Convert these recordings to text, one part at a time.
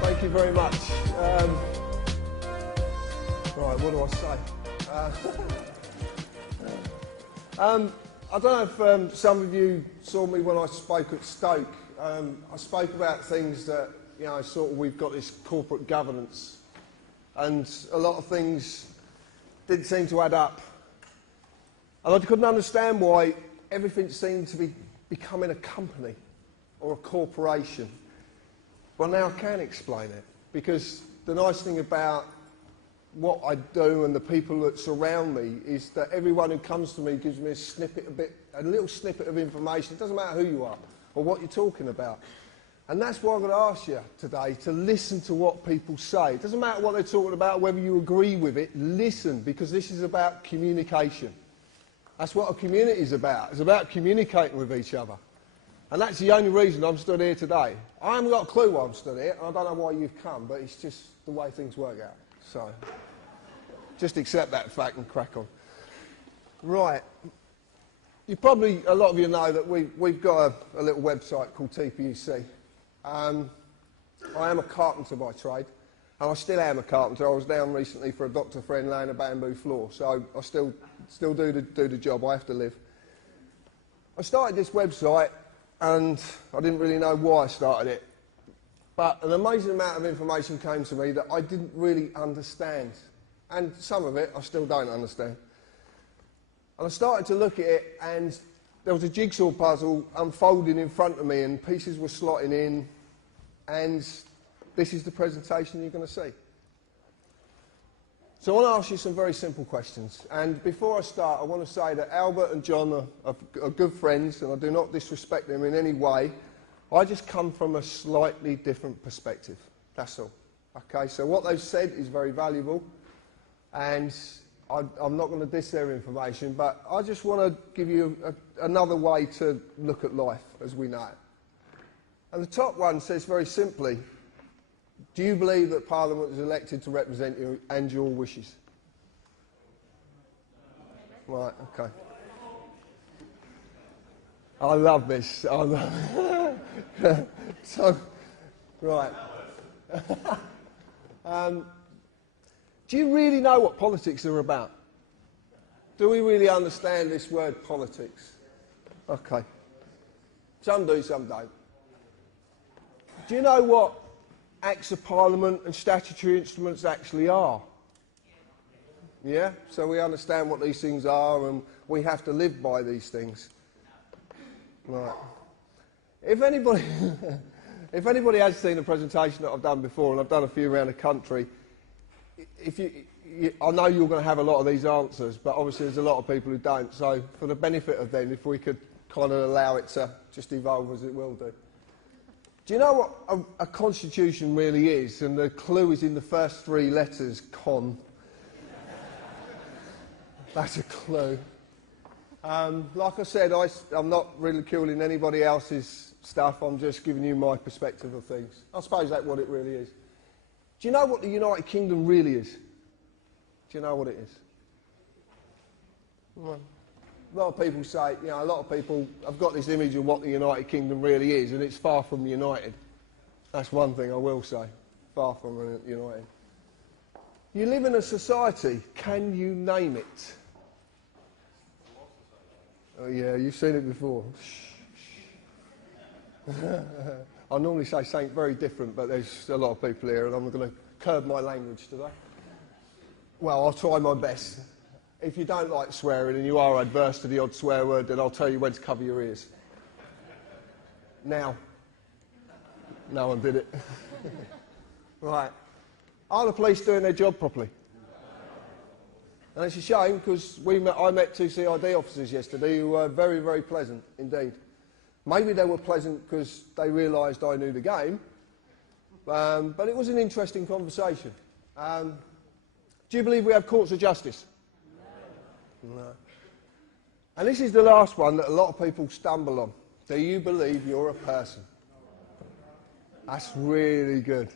Thank you very much. Right, what do I say? I don't know if some of you saw me when I spoke at Stoke. I spoke about things that, you know, sort of we've got this corporate governance, and a lot of things didn't seem to add up. And I couldn't understand why everything seemed to be becoming a company or a corporation. Well, now I can explain it, because the nice thing about what I do and the people that surround me is that everyone who comes to me gives me a little snippet of information. It doesn't matter who you are or what you're talking about. And that's why I'm going to ask you today to listen to what people say. It doesn't matter what they're talking about, whether you agree with it, listen, because this is about communication. That's what a community is about. It's about communicating with each other. And that's the only reason I'm stood here today. I haven't got a clue why I'm stood here, and I don't know why you've come, but it's just the way things work out. So, just accept that fact and crack on. Right. A lot of you know that we've got a little website called TPUC. I am a carpenter by trade, and I still am a carpenter. I was down recently for a doctor friend laying a bamboo floor, so I still do the job. I have to live. I started this website, and I didn't really know why I started it, but an amazing amount of information came to me that I didn't really understand, and some of it I still don't understand. And I started to look at it, and there was a jigsaw puzzle unfolding in front of me, and pieces were slotting in, and this is the presentation you're going to see. So I want to ask you some very simple questions. And before I start, I want to say that Albert and John are good friends, and I do not disrespect them in any way. I just come from a slightly different perspective. That's all. Okay, so what they've said is very valuable, and I'm not going to diss their information, but I just want to give you another way to look at life as we know it. And the top one says very simply, do you believe that Parliament is elected to represent you and your wishes? Right, okay. I love this. I love it. So, right. Do you really know what politics are about? Do we really understand this word politics? Okay. Some do, some don't. Do you know what Acts of Parliament and statutory instruments actually are? Yeah? So we understand what these things are, and we have to live by these things. Right. If anybody has seen a presentation that I've done before, and I've done a few around the country, I know you're going to have a lot of these answers, but obviously there's a lot of people who don't. So for the benefit of them, if we could kind of allow it to just evolve as it will do. Do you know what a constitution really is? And the clue is in the first three letters, con. That's a clue. Like I said, I'm not ridiculing anybody else's stuff. I'm just giving you my perspective of things. I suppose that's what it really is. Do you know what the United Kingdom really is? Do you know what it is? Well, a lot of people say, you know, a lot of people have got this image of what the United Kingdom really is, and it's far from united. That's one thing I will say. Far from united. You live in a society. Can you name it? Oh yeah, you've seen it before. I normally say something very different, but there's a lot of people here, and I'm going to curb my language today. Well, I'll try my best. If you don't like swearing and you are adverse to the odd swear word, then I'll tell you when to cover your ears. Now. No one did it. Right. Are the police doing their job properly? And it's a shame because I met two CID officers yesterday who were very, very pleasant indeed. Maybe they were pleasant because they realised I knew the game, but it was an interesting conversation. Do you believe we have courts of justice? No. And this is the last one that a lot of people stumble on. Do you believe you're a person? That's really good.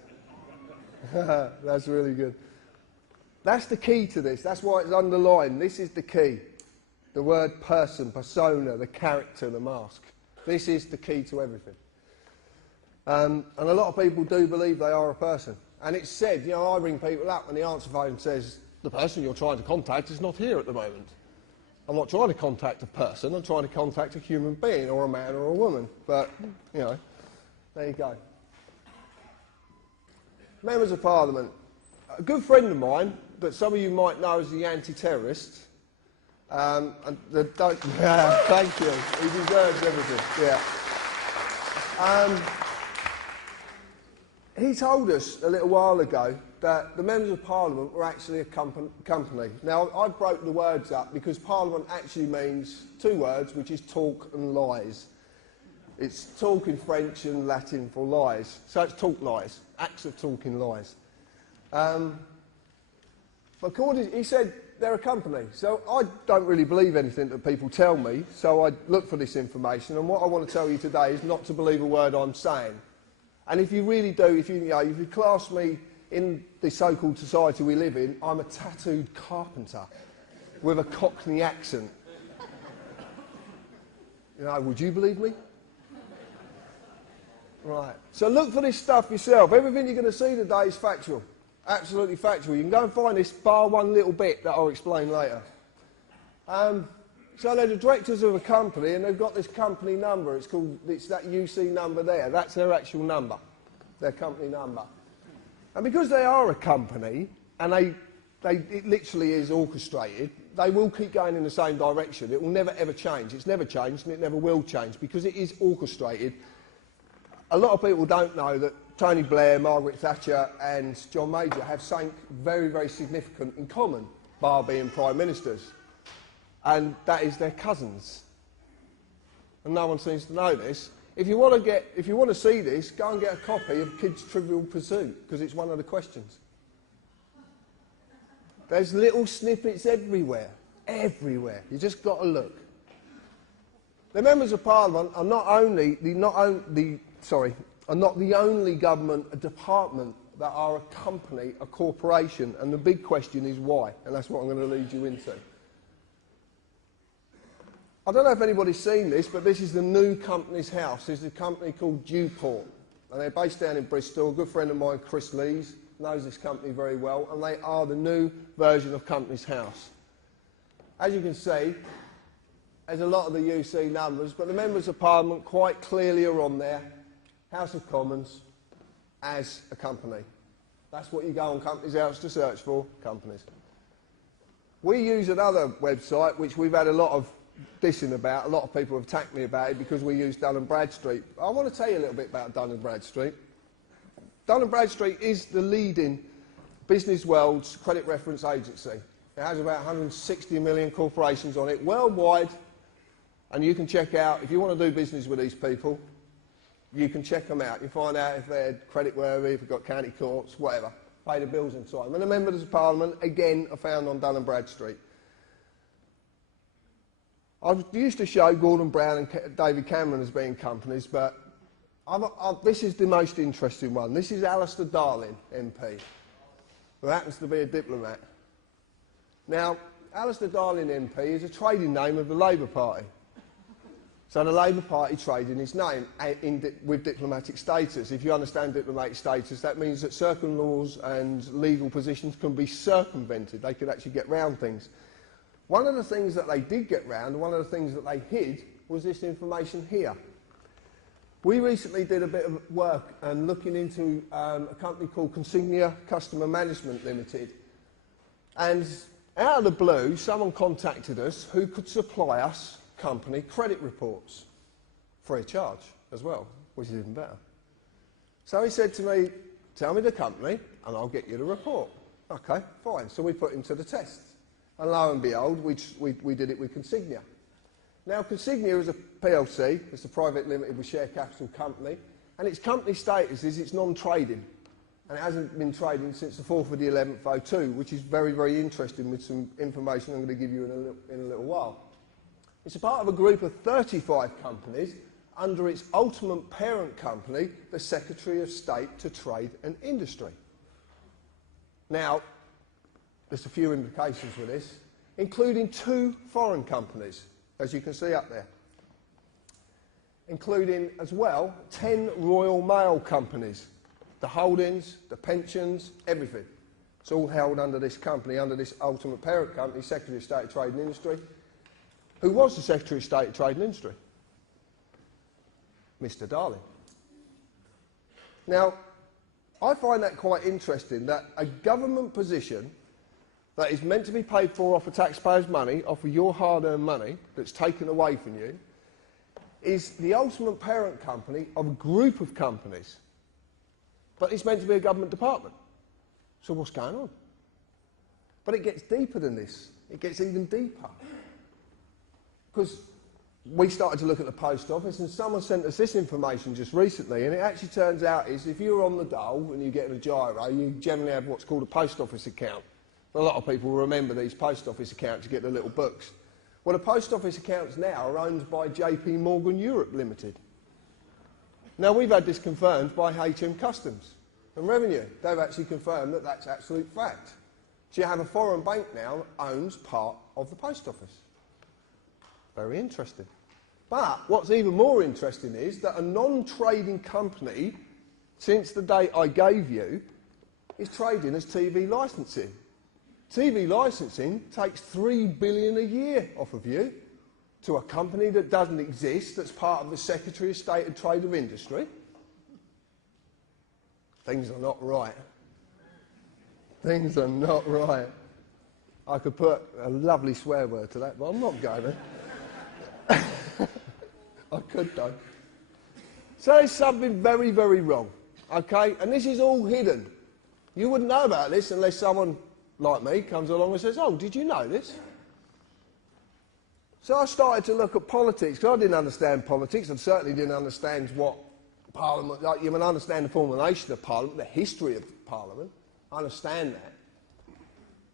That's really good. That's the key to this. That's why it's underlined. This is the key. The word person, persona, the character, the mask. This is the key to everything. And a lot of people do believe they are a person. And it's said, you know, I ring people up and the answer phone says, the person you're trying to contact is not here at the moment. I'm not trying to contact a person, I'm trying to contact a human being, or a man or a woman. But, you know, there you go. Members of Parliament. A good friend of mine, that some of you might know as the anti-terrorist, thank you, he deserves everything, yeah. He told us a little while ago that the Members of Parliament were actually a company. Now, I broke the words up because Parliament actually means two words, which is talk and lies. It's talk in French and Latin for lies. So it's talk lies, acts of talking lies. He said they're a company. So I don't really believe anything that people tell me, so I look for this information. And what I want to tell you today is not to believe a word I'm saying. And if you really do, if you class me in the so-called society we live in, I'm a tattooed carpenter with a Cockney accent. You know, would you believe me? Right. So look for this stuff yourself. Everything you're going to see today is factual. Absolutely factual. You can go and find this, bar one little bit that I'll explain later. So they're the directors of a company and they've got this company number. It's that UC number there. That's their actual number, their company number. And because they are a company and it literally is orchestrated, they will keep going in the same direction. It will never ever change. It's never changed and it never will change because it is orchestrated. A lot of people don't know that Tony Blair, Margaret Thatcher and John Major have something very, very significant in common, bar being prime ministers. And that is their cousins. And no one seems to know this. If you want to see this, go and get a copy of Kids Trivial Pursuit, because it's one of the questions. There's little snippets everywhere. Everywhere. You just got to look. The Members of Parliament are not the only government department that are a company, a corporation, and the big question is why, and that's what I'm going to lead you into. I don't know if anybody's seen this, but this is the new company's house. This is a company called Dewport, and they're based down in Bristol. A good friend of mine, Chris Lees, knows this company very well, and they are the new version of Company's House. As you can see, there's a lot of the UC numbers, but the Members of Parliament quite clearly are on there. House of Commons as a company. That's what you go on Company's House to search for, companies. We use another website which we've had a lot of dissing about. A lot of people have attacked me about it because we use Dun & Bradstreet. I want to tell you a little bit about Dun & Bradstreet. Dun & Bradstreet is the leading business world's credit reference agency. It has about 160 million corporations on it worldwide, and you can check out, if you want to do business with these people, you can check them out. You find out if they're creditworthy, if they've got county courts, whatever. Pay the bills in time. And the Members of Parliament, again, are found on Dun & Bradstreet. I used to show Gordon Brown and David Cameron as being companies, but this is the most interesting one. This is Alistair Darling, MP, who happens to be a diplomat. Now, Alistair Darling MP is a trading name of the Labour Party. So the Labour Party trade in his name with diplomatic status. If you understand diplomatic status, that means that certain laws and legal positions can be circumvented. They could actually get round things. One of the things that they did get round, one of the things that they hid, was this information here. We recently did a bit of work and looking into a company called Consignia Customer Management Limited. And out of the blue, someone contacted us who could supply us company credit reports, free of charge as well, which is even better. So he said to me, tell me the company and I'll get you the report. Okay, fine. So we put him to the test. And lo and behold, we did it with Consignia. Now, Consignia is a PLC, it's a private limited with share capital company, and its company status is it's non-trading. And it hasn't been trading since the 4th of the 11th, 02, which is very, very interesting with some information I'm going to give you in a little while. It's a part of a group of 35 companies under its ultimate parent company, the Secretary of State to Trade and Industry. Now, there's a few implications with this, including 2 foreign companies, as you can see up there, including as well 10 Royal Mail companies, the holdings, the pensions, everything. It's all held under this company, under this ultimate parent company, Secretary of State of Trade and Industry. Who was the Secretary of State of Trade and Industry? Mr. Darling. Now, I find that quite interesting, that a government position that is meant to be paid for off of taxpayers' money, off of your hard-earned money that's taken away from you, is the ultimate parent company of a group of companies. But it's meant to be a government department. So what's going on? But it gets deeper than this. It gets even deeper. Because we started to look at the post office, and someone sent us this information just recently, and it actually turns out is if you're on the dole and you get a gyro, you generally have what's called a post office account. A lot of people remember these post office accounts, you get the little books. Well, the post office accounts now are owned by JP Morgan Europe Limited. Now, we've had this confirmed by HM Customs and Revenue. They've actually confirmed that that's absolute fact. So you have a foreign bank now that owns part of the post office. Very interesting. But what's even more interesting is that a non-trading company, since the date I gave you, is trading as TV licensing. TV licensing takes $3 billion a year off of you to a company that doesn't exist, that's part of the Secretary of State of Trade and Industry. Things are not right. Things are not right. I could put a lovely swear word to that, but I'm not going to. I could though. So there's something very, very wrong, okay? And this is all hidden. You wouldn't know about this unless someone like me comes along and says, oh, did you know this? So I started to look at politics, because I didn't understand politics, and certainly didn't understand what Parliament, like, you can understand the formulation of Parliament, the history of Parliament, I understand that.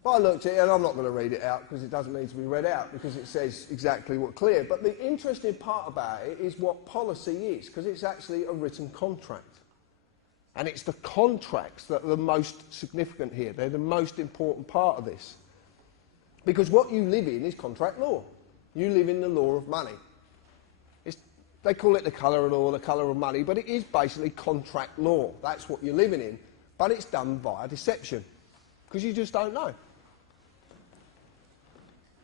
But I looked at it, and I'm not going to read it out, because it doesn't need to be read out, because it says exactly what's clear. But the interesting part about it is what policy is, because it's actually a written contract. And it's the contracts that are the most significant here. They're the most important part of this. Because what you live in is contract law. You live in the law of money. They call it the colour of law, the colour of money, but it is basically contract law. That's what you're living in. But it's done via deception, because you just don't know.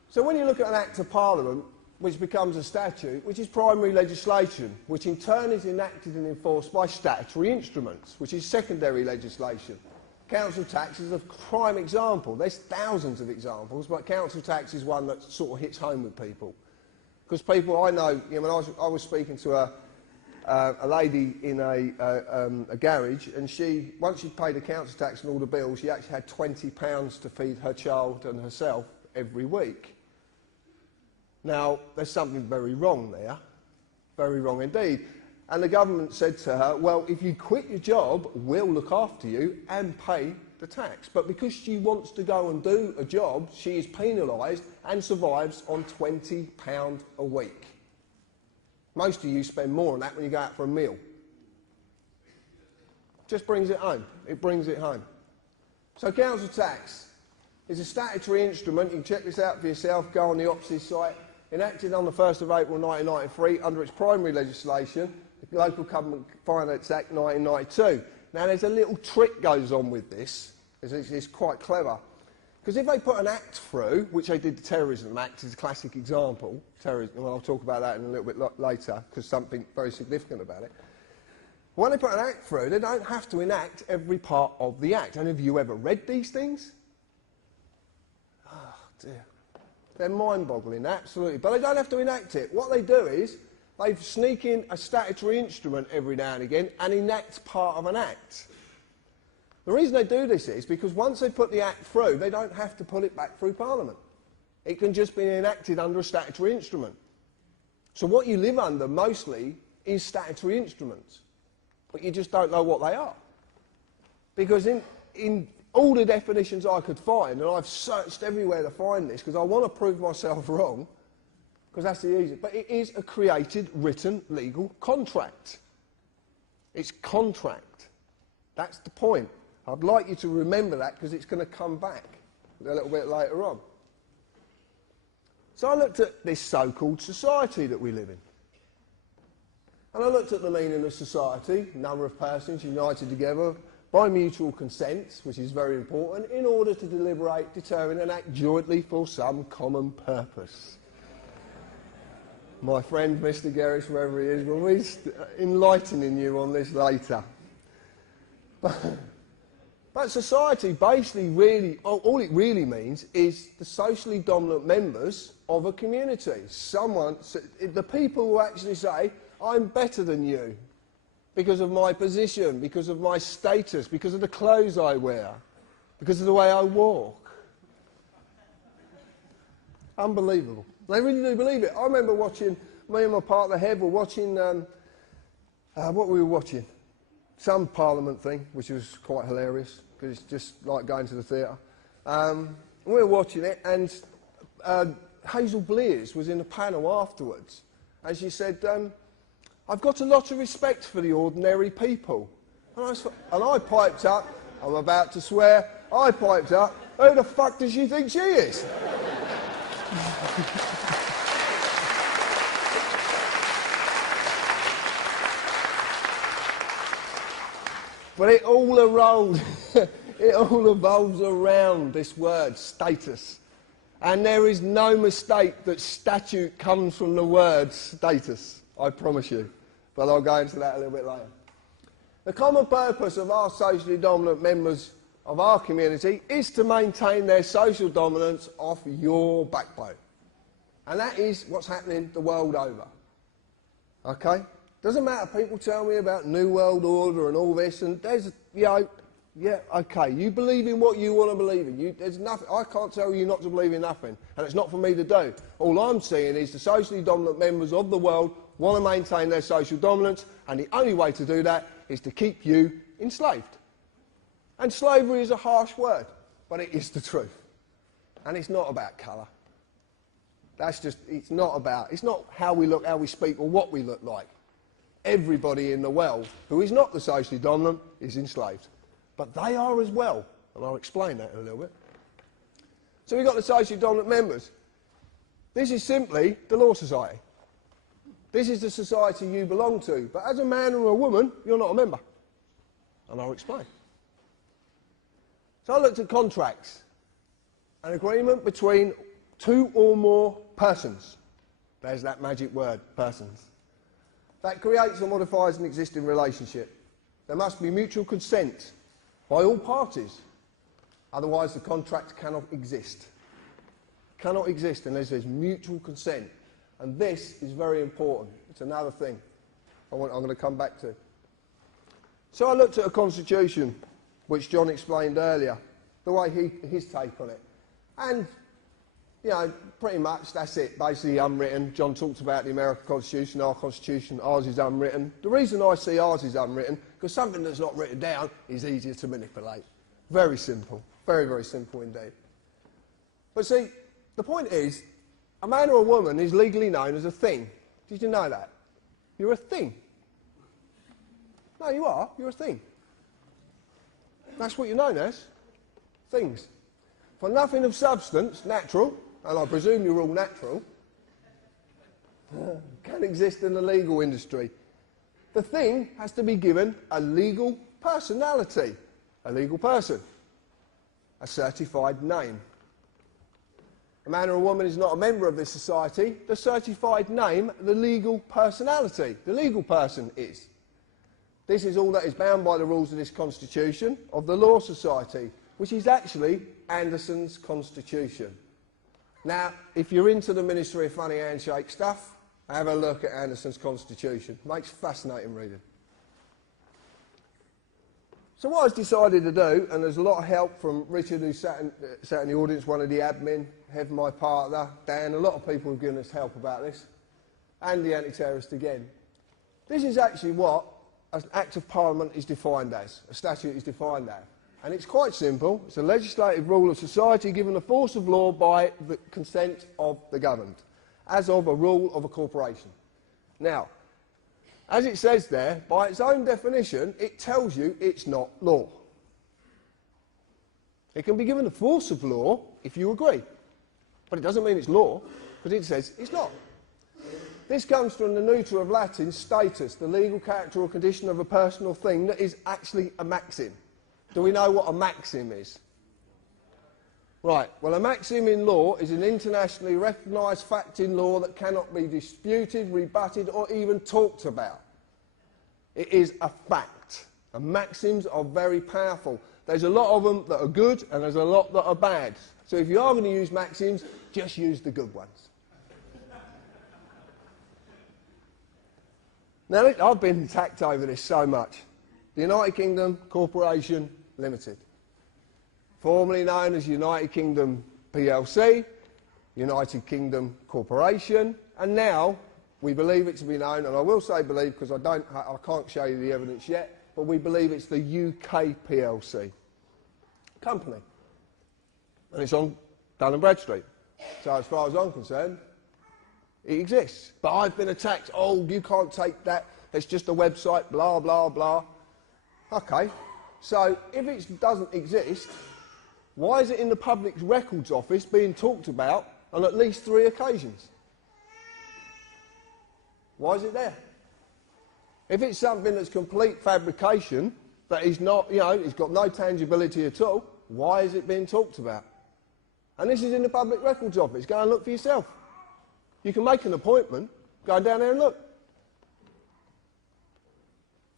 So when you look at an Act of Parliament, which becomes a statute, which is primary legislation, which in turn is enacted and enforced by statutory instruments, which is secondary legislation. Council tax is a prime example. There's thousands of examples, but council tax is one that sort of hits home with people. Because people I know, you know, when I was speaking to a lady in a garage, and once she'd paid the council tax and all the bills, she actually had £20 to feed her child and herself every week. Now, there's something very wrong there, very wrong indeed. And the government said to her, well, if you quit your job, we'll look after you and pay the tax. But because she wants to go and do a job, she is penalised and survives on £20 a week. Most of you spend more on that when you go out for a meal. Just brings it home. It brings it home. So council tax is a statutory instrument. You can check this out for yourself. Go on the OPSI site. Enacted on the 1st of April 1993 under its primary legislation, the Local Government Finance Act 1992. Now there's a little trick goes on with this. It's quite clever. Because if they put an act through, which they did the Terrorism Act is a classic example, terrorism, well, I'll talk about that in a little bit later, because something very significant about it. When they put an act through, they don't have to enact every part of the act. And have you ever read these things? Oh dear. They're mind-boggling, absolutely. But they don't have to enact it. What they do is, they sneak in a statutory instrument every now and again and enact part of an act. The reason they do this is because once they put the act through, they don't have to put it back through Parliament. It can just be enacted under a statutory instrument. So what you live under mostly is statutory instruments, but you just don't know what they are. Because in all the definitions I could find, and I've searched everywhere to find this because I want to prove myself wrong, because that's the easiest, but it is a created, written, legal contract. It's contract. That's the point. I'd like you to remember that because it's going to come back a little bit later on. So I looked at this so-called society that we live in. And I looked at the meaning of society, number of persons united together by mutual consent, which is very important, in order to deliberate, determine and act jointly for some common purpose. My friend Mr. Gerrish, wherever he is, will be enlightening you on this later. But society basically really, all it really means is the socially dominant members of a community. The people who actually say, I'm better than you because of my position, because of my status, because of the clothes I wear, because of the way I walk. Unbelievable. They really do believe it. I remember watching, me and my partner Hev were watching, what were we watching? Some Parliament thing, which was quite hilarious, because it's just like going to the theatre. We were watching it, and Hazel Blears was in the panel afterwards, and she said, I've got a lot of respect for the ordinary people. And I piped up, I'm about to swear, I piped up, who the fuck does she think she is? But it all evolves around this word, status. And there is no mistake that statute comes from the word status, I promise you. But I'll go into that a little bit later. The common purpose of our socially dominant members of our community is to maintain their social dominance off your backbone. And that is what's happening the world over. Okay? Doesn't matter, people tell me about New World Order and all this, and there's, yeah, okay, you believe in what you want to believe in. There's nothing, I can't tell you not to believe in nothing, and it's not for me to do. All I'm saying is the socially dominant members of the world want to maintain their social dominance, and the only way to do that is to keep you enslaved. And slavery is a harsh word, but it is the truth. And it's not about colour. That's just, it's not how we look, how we speak, or what we look like. Everybody in the world who is not the socially dominant is enslaved. But they are as well, and I'll explain that in a little bit. So we've got the socially dominant members. This is simply the Law Society. This is the society you belong to, but as a man or a woman, you're not a member. And I'll explain. So I looked at contracts. An agreement between two or more persons. There's that magic word, persons. That creates or modifies an existing relationship. There must be mutual consent by all parties. Otherwise the contract cannot exist. Cannot exist unless there's mutual consent. And this is very important. It's another thing I'm going to come back to. So I looked at a constitution, which John explained earlier, the way his take on it. And, you know, pretty much that's it, basically unwritten. John talked about the American Constitution, ours is unwritten. The reason I see ours is unwritten, because something that's not written down is easier to manipulate. Very simple, very, very simple indeed. But see, the point is, a man or a woman is legally known as a thing. Did you know that? You're a thing. No, you are. You're a thing. That's what you're known as. Things. For nothing of substance, natural, and I presume you're all natural, can exist in the legal industry. The thing has to be given a legal personality. A legal person. A certified name. A man or a woman is not a member of this society. The certified name, the legal personality. The legal person is. This is all that is bound by the rules of this constitution of the Law Society, which is actually Anderson's constitution. Now, if you're into the Ministry of Funny Handshake stuff, have a look at Anderson's constitution. Makes fascinating reading. So what I've decided to do, and there's a lot of help from Richard, who sat in the audience, one of the admin, Heaven, my partner, Dan, a lot of people have given us help about this, and the anti-terrorist again. This is actually what an Act of Parliament is defined as, a statute is defined as. And it's quite simple. It's a legislative rule of society given the force of law by the consent of the governed, as of a rule of a corporation. Now, as it says there, by its own definition, it tells you it's not law. It can be given the force of law if you agree, but it doesn't mean it's law, because it says it's not. This comes from the neuter of Latin status, the legal character or condition of a personal thing that is actually a maxim. Do we know what a maxim is? Right, well, a maxim in law is an internationally recognised fact in law that cannot be disputed, rebutted, or even talked about. It is a fact. And maxims are very powerful. There's a lot of them that are good, and there's a lot that are bad. So if you are going to use maxims, just use the good ones. Now, I've been attacked over this so much. The United Kingdom Corporation Limited, formerly known as United Kingdom PLC, United Kingdom Corporation, and now we believe it to be known, and I will say believe because I can't show you the evidence yet, but we believe it's the UK PLC company, and it's on Dun & Bradstreet. So as far as I'm concerned, it exists. But I've been attacked. Oh, you can't take that. It's just a website. Blah blah blah. Okay. So if it doesn't exist, why is it in the Public Records Office being talked about on at least 3 occasions? Why is it there? If it's something that's complete fabrication, that is not, you know, it's got no tangibility at all, why is it being talked about? And this is in the Public Records Office. Go and look for yourself. You can make an appointment, go down there and look.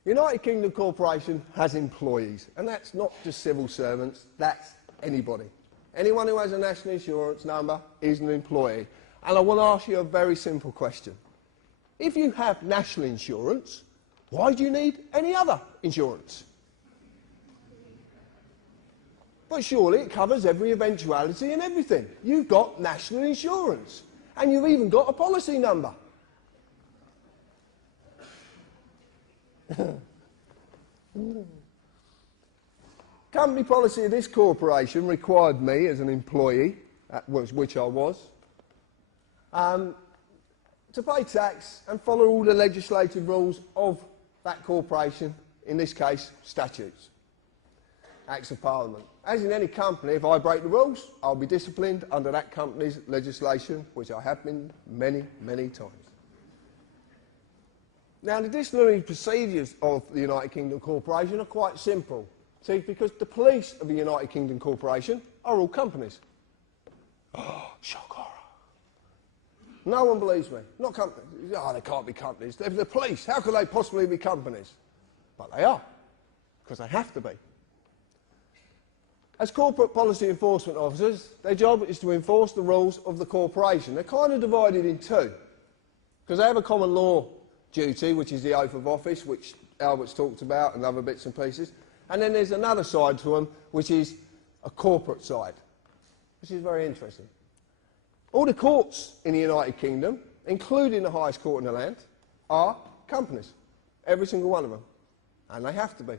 United Kingdom Corporation has employees, and that's not just civil servants, that's anybody. Anyone who has a national insurance number is an employee. And I want to ask you a very simple question. If you have national insurance, why do you need any other insurance? But surely it covers every eventuality and everything. You've got national insurance, and you've even got a policy number. Company policy of this corporation required me as an employee, which I was, to pay tax and follow all the legislative rules of that corporation, in this case statutes, Acts of Parliament. As in any company, if I break the rules, I'll be disciplined under that company's legislation, which I have been many, many times. Now, the disciplinary procedures of the United Kingdom Corporation are quite simple. See, because the police of the United Kingdom Corporation are all companies. Oh, shock horror. No one believes me. Not companies. Oh, they can't be companies. They're the police. How could they possibly be companies? But they are, because they have to be. As corporate policy enforcement officers, their job is to enforce the rules of the corporation. They're kind of divided in two, because they have a common law duty, which is the oath of office, which Albert's talked about, and other bits and pieces. And then there's another side to them, which is a corporate side, which is very interesting. All the courts in the United Kingdom, including the highest court in the land, are companies. Every single one of them. And they have to be.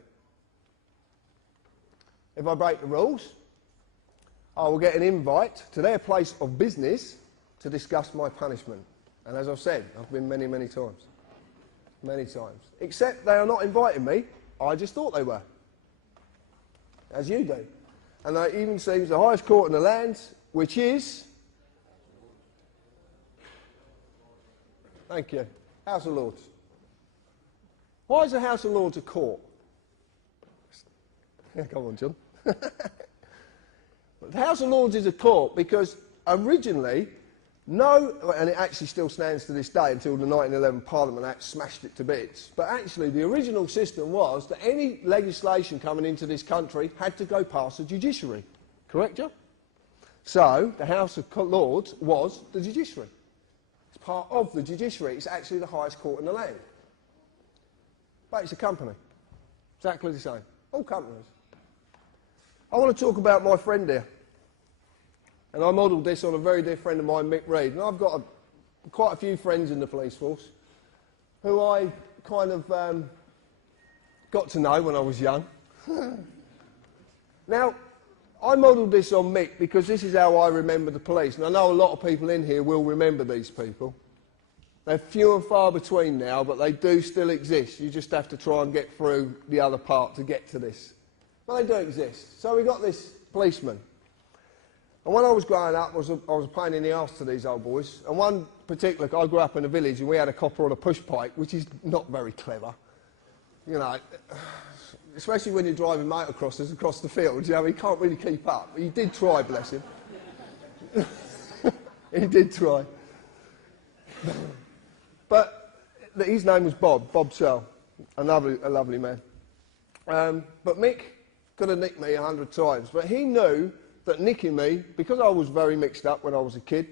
If I break the rules, I will get an invite to their place of business to discuss my punishment. And as I've said, I've been many, many times. Many times. Except they are not inviting me. I just thought they were. As you do. And that even seems the highest court in the land, which is... Thank you. House of Lords. Why is the House of Lords a court? Come on, John. The House of Lords is a court because originally, and it actually still stands to this day until the 1911 Parliament Act smashed it to bits, but actually the original system was that any legislation coming into this country had to go past the judiciary. Correct, John? So, the House of Lords was the judiciary. It's part of the judiciary. It's actually the highest court in the land. But it's a company. Exactly the same. All companies. I want to talk about my friend here. And I modelled this on a very dear friend of mine, Mick Reed. And I've got quite a few friends in the police force who I kind of got to know when I was young. Now, I modelled this on Mick because this is how I remember the police. And I know a lot of people in here will remember these people. They're few and far between now, but they do still exist. You just have to try and get through the other part to get to this. But they do exist. So we got this policeman. And when I was growing up, I was a pain in the arse to these old boys. And one particular, I grew up in a village and we had a copper on a push pike, which is not very clever. You know, especially when you're driving motocrossers across the field, you know, he can't really keep up. He did try, bless him. He did try. But his name was Bob Searle, a lovely man. But Mick could have nicked me 100 times, but he knew that nicking me, because I was very mixed up when I was a kid,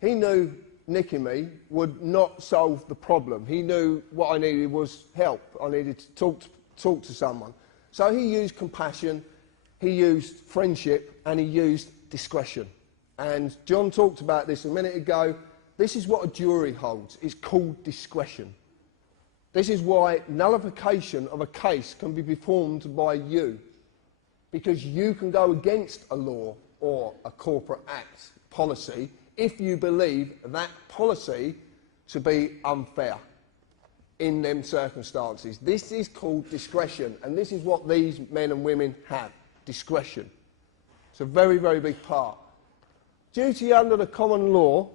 he knew nicking me would not solve the problem. He knew what I needed was help. I needed to talk to someone. So he used compassion, he used friendship, and he used discretion. And John talked about this a minute ago. This is what a jury holds. It's called discretion. This is why nullification of a case can be performed by you, because you can go against a law or a corporate act policy if you believe that policy to be unfair in them circumstances. This is called discretion, and this is what these men and women have, discretion. It's a very, very big part. Duty under the common law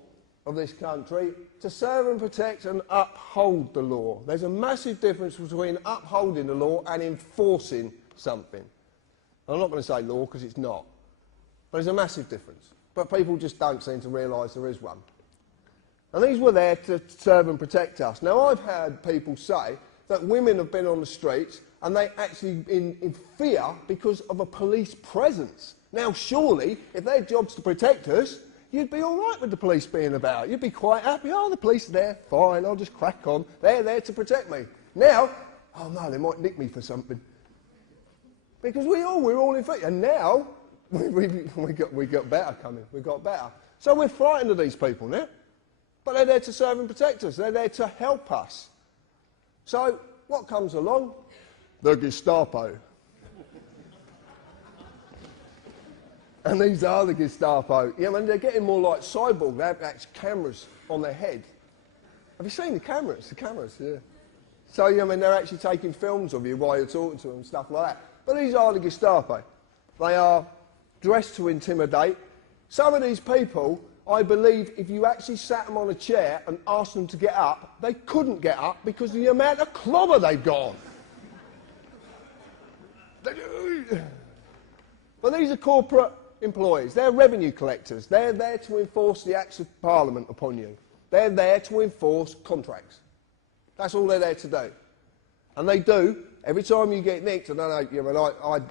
of this country to serve and protect and uphold the law. There's a massive difference between upholding the law and enforcing something. I'm not going to say law because it's not, but there's a massive difference. But people just don't seem to realise there is one. And these were there to serve and protect us. Now, I've heard people say that women have been on the streets and they actually in fear because of a police presence. Now, surely, if their job's to protect us, you'd be all right with the police being about. You'd be quite happy. Oh, the police are there. Fine, I'll just crack on. They're there to protect me. Now, oh no, they might nick me for something. Because we're all in fear. And now, we got better coming. We got better. So we're frightened of these people now. But they're there to serve and protect us. They're there to help us. So what comes along? The Gestapo. And these are the Gestapo. Yeah, I mean, they're getting more like cyborg. They have actually cameras on their head. Have you seen the cameras? The cameras, yeah. So, yeah, I mean, they're actually taking films of you while you're talking to them and stuff like that. But these are the Gestapo. They are dressed to intimidate. Some of these people, I believe, if you actually sat them on a chair and asked them to get up, they couldn't get up because of the amount of clobber they've got. But these are corporate employees. They're revenue collectors. They're there to enforce the acts of Parliament upon you. They're there to enforce contracts. That's all they're there to do. And they do. Every time you get nicked, I don't know,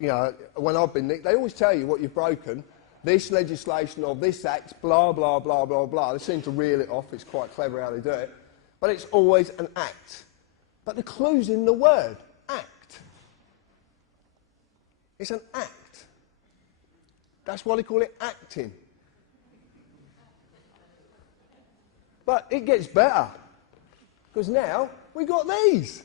you know, when I've been nicked, they always tell you what you've broken. This legislation or this act, blah, blah, blah, blah, blah. They seem to reel it off. It's quite clever how they do it. But it's always an act. But the clue's in the word, act. It's an act. That's why they call it acting. But it gets better. Because now we've got these.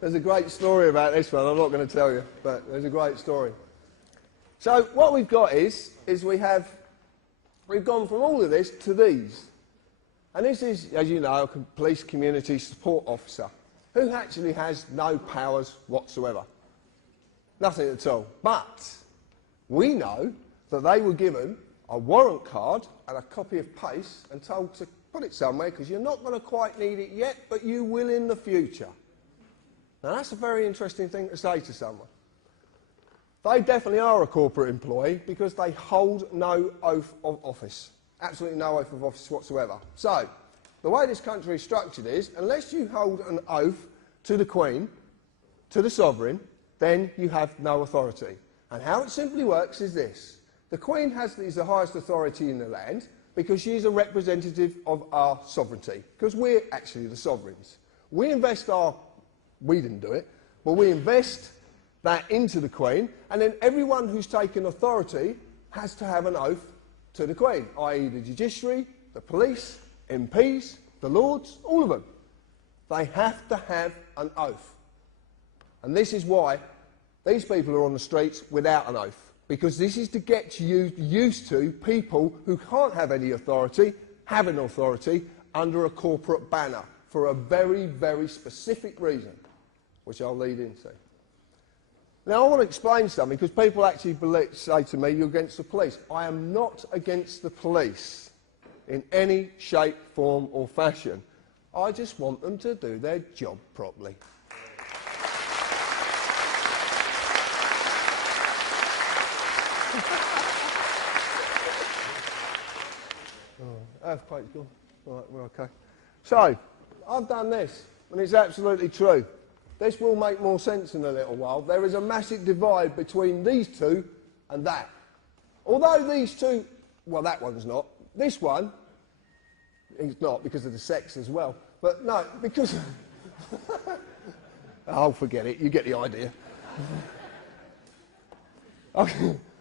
There's a great story about this one. I'm not going to tell you, but there's a great story. So what we've got is we've gone from all of this to these. And this is, as you know, a police community support officer who actually has no powers whatsoever. Nothing at all. But we know that they were given a warrant card and a copy of PACE and told to put it somewhere because you're not going to quite need it yet, but you will in the future. Now that's a very interesting thing to say to someone. They definitely are a corporate employee because they hold no oath of office. Absolutely no oath of office whatsoever. So, the way this country is structured is, unless you hold an oath to the Queen, to the Sovereign, then you have no authority. And how it simply works is this. The Queen is the highest authority in the land. because she's a representative of our sovereignty, because we're actually the sovereigns. We didn't do it, but we invest that into the Queen, and then everyone who's taken authority has to have an oath to the Queen, i.e. the judiciary, the police, MPs, the Lords, all of them. They have to have an oath. And this is why these people are on the streets without an oath, because this is to get you used to people who can't have any authority, having authority under a corporate banner for a very, very specific reason, which I'll lead into. Now, I want to explain something, because people actually say to me, you're against the police. I am not against the police in any shape, form or fashion. I just want them to do their job properly. Earthquake's gone. All right, we're okay. So, I've done this, and it's absolutely true. This will make more sense in a little while. There is a massive divide between these two and that. Although these two, well, that one's not. This one, it's not because of the sex as well. But no, because... oh, forget it. You get the idea. I've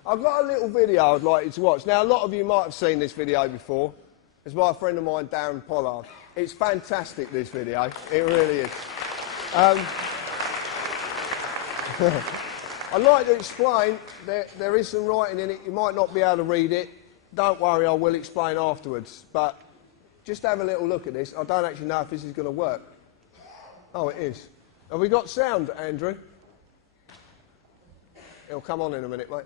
got a little video I'd like you to watch. Now, a lot of you might have seen this video before. It's by a friend of mine, Darren Pollard. It's fantastic, this video. It really is. I'd like to explain, there is some writing in it, you might not be able to read it. Don't worry, I will explain afterwards. But just have a little look at this. I don't actually know if this is going to work. Oh, it is. Have we got sound, Andrew? It'll come on in a minute, mate.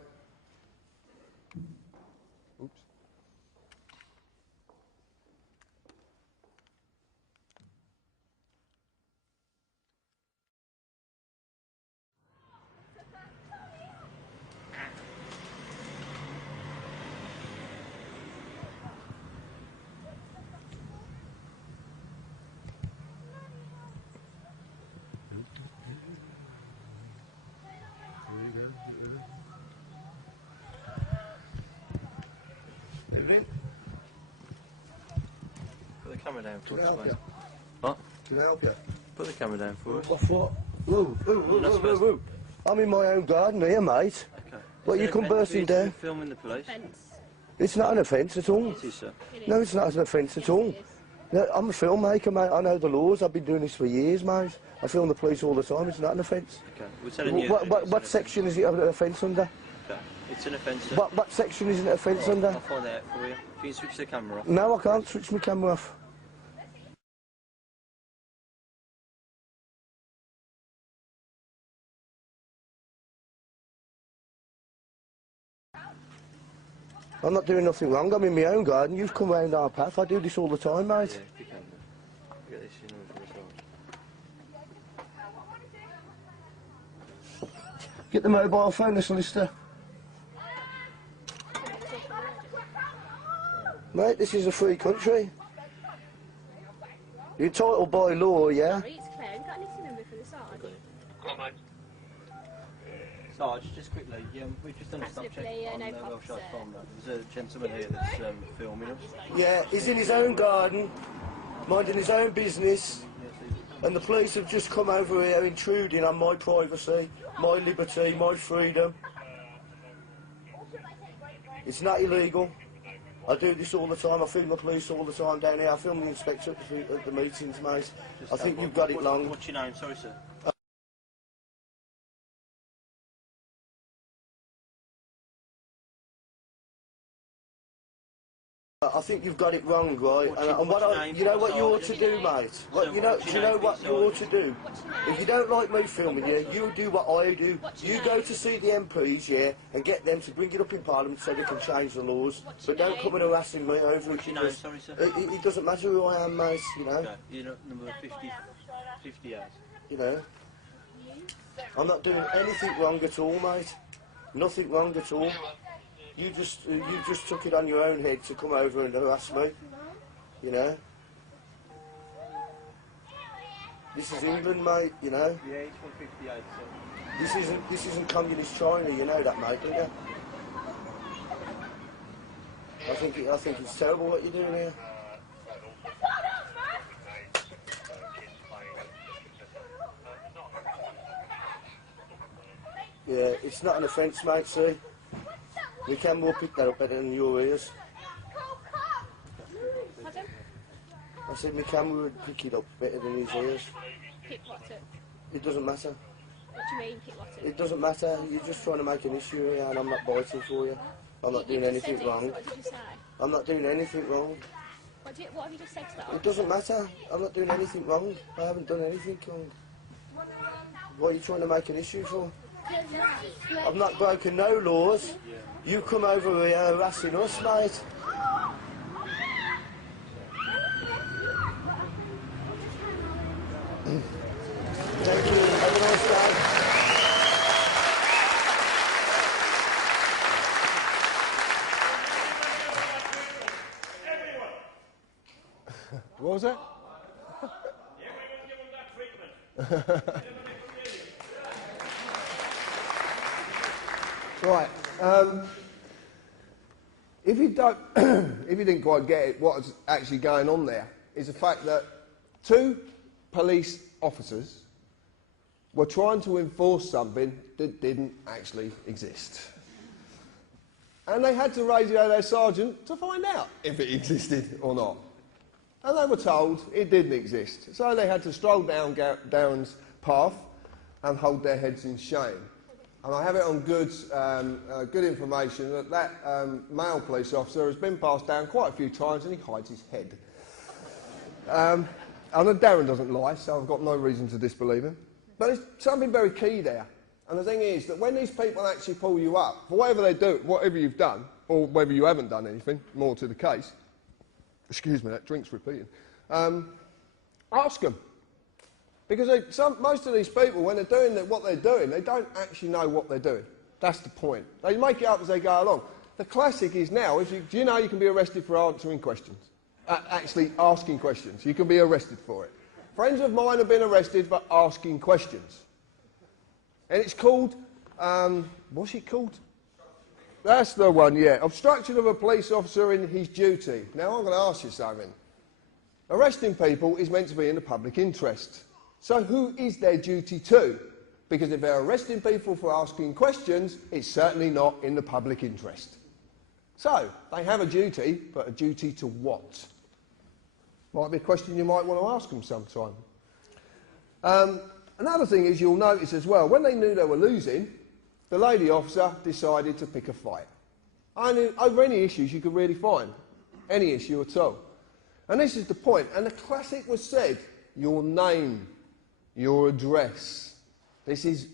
Oops. Put the camera down for us, mate. What? Can I help you? Put the camera down for us. What? Whoa. I'm in my own garden here, mate. Okay. What, you come bursting down? Filming the police? It's not an offence at all. It is, sir. No, it's not an offence at all. No, I'm a filmmaker, mate. I know the laws. I've been doing this for years, mate. I film the police all the time. It's not an offence. Okay. We're telling you. What section is it an offence under? Okay. It's an offence, sir. What section is it an offence under? I'll find out for you. If you can switch the camera off. No, I can't switch my camera off. I'm not doing nothing wrong. I'm in my own garden. You've come round our path. I do this all the time, mate. Yeah, if you can. Get this in order as well. Get the mobile phone, the solicitor. Mate, this is a free country. You're entitled by law, yeah? It's Claire. You've got a listening number for the Sarge. Sarge, just quickly, we've just done a stop check on no the problems, Welsh sir. farm. There's a gentleman here that's filming us. Yeah, he's in his own garden, minding his own business, and the police have just come over here intruding on my privacy, my liberty, my freedom. It's not illegal. I do this all the time. I film the police all the time down here. I film the inspector at the meetings, mate. I think you've got it long. What's your name? Sorry, sir. I think you've got it wrong, right? And what you know what you ought to do, mate? What, do you know what you ought to do? If you don't like me filming you, you do what I do. You go to see the MPs, yeah, and get them to bring it up in Parliament so they can change the laws. But don't come and harassing me over it. What's your name? Sorry, sir. It doesn't matter who I am, mate, you know. Okay, you're number 58. You know. I'm not doing anything wrong at all, mate. Nothing wrong at all. You just took it on your own head to come over and harass me, you know. This is England, mate, you know. Yeah, it's 158, sir. This isn't communist China, you know that, mate, don't you? I think it's terrible what you're doing here. Yeah, it's not an offence, mate, see? We can more pick that up better than your ears. Pardon? I said my camera would pick it up better than his ears. Pick what up? It doesn't matter. What do you mean, pick what up? It doesn't matter. You're just trying to make an issue here and I'm not biting for you. I'm not doing anything wrong. What did you say? I'm not doing anything wrong. What have you just said to that? It doesn't matter. I'm not doing anything wrong. I haven't done anything wrong. What are you trying to make an issue for? I've not broken no laws. You come over here harassing us, mate. Thank you. Have a nice day. What was that? Right. If you don't, if you didn't quite get it, what's actually going on there is the fact that 2 police officers were trying to enforce something that didn't actually exist. And they had to radio their sergeant to find out if it existed or not. And they were told it didn't exist. So they had to stroll down Darren's path and hold their heads in shame. And I have it on good information that male police officer has been passed down quite a few times and he hides his head. I know Darren doesn't lie, so I've got no reason to disbelieve him. But there's something very key there. And the thing is that when these people actually pull you up, for whatever they do, whatever you've done, or whether you haven't done anything, more to the case, excuse me, that drink's repeating, ask them. Because most of these people, when they're doing what they're doing, they don't actually know what they're doing. That's the point. They make it up as they go along. The classic is now, do you know you can be arrested for answering questions? Actually asking questions. You can be arrested for it. Friends of mine have been arrested for asking questions. And it's called, what's it called? That's the one, yeah. Obstruction of a police officer in his duty. Now, I'm going to ask you something. Arresting people is meant to be in the public interest. So who is their duty to? Because if they're arresting people for asking questions, it's certainly not in the public interest. So, they have a duty, but a duty to what? Might be a question you might want to ask them sometime. Another thing is you'll notice as well, when they knew they were losing, the lady officer decided to pick a fight. Over any issues you could really find. Any issue at all. And this is the point. And the classic was said, your name, your address. This is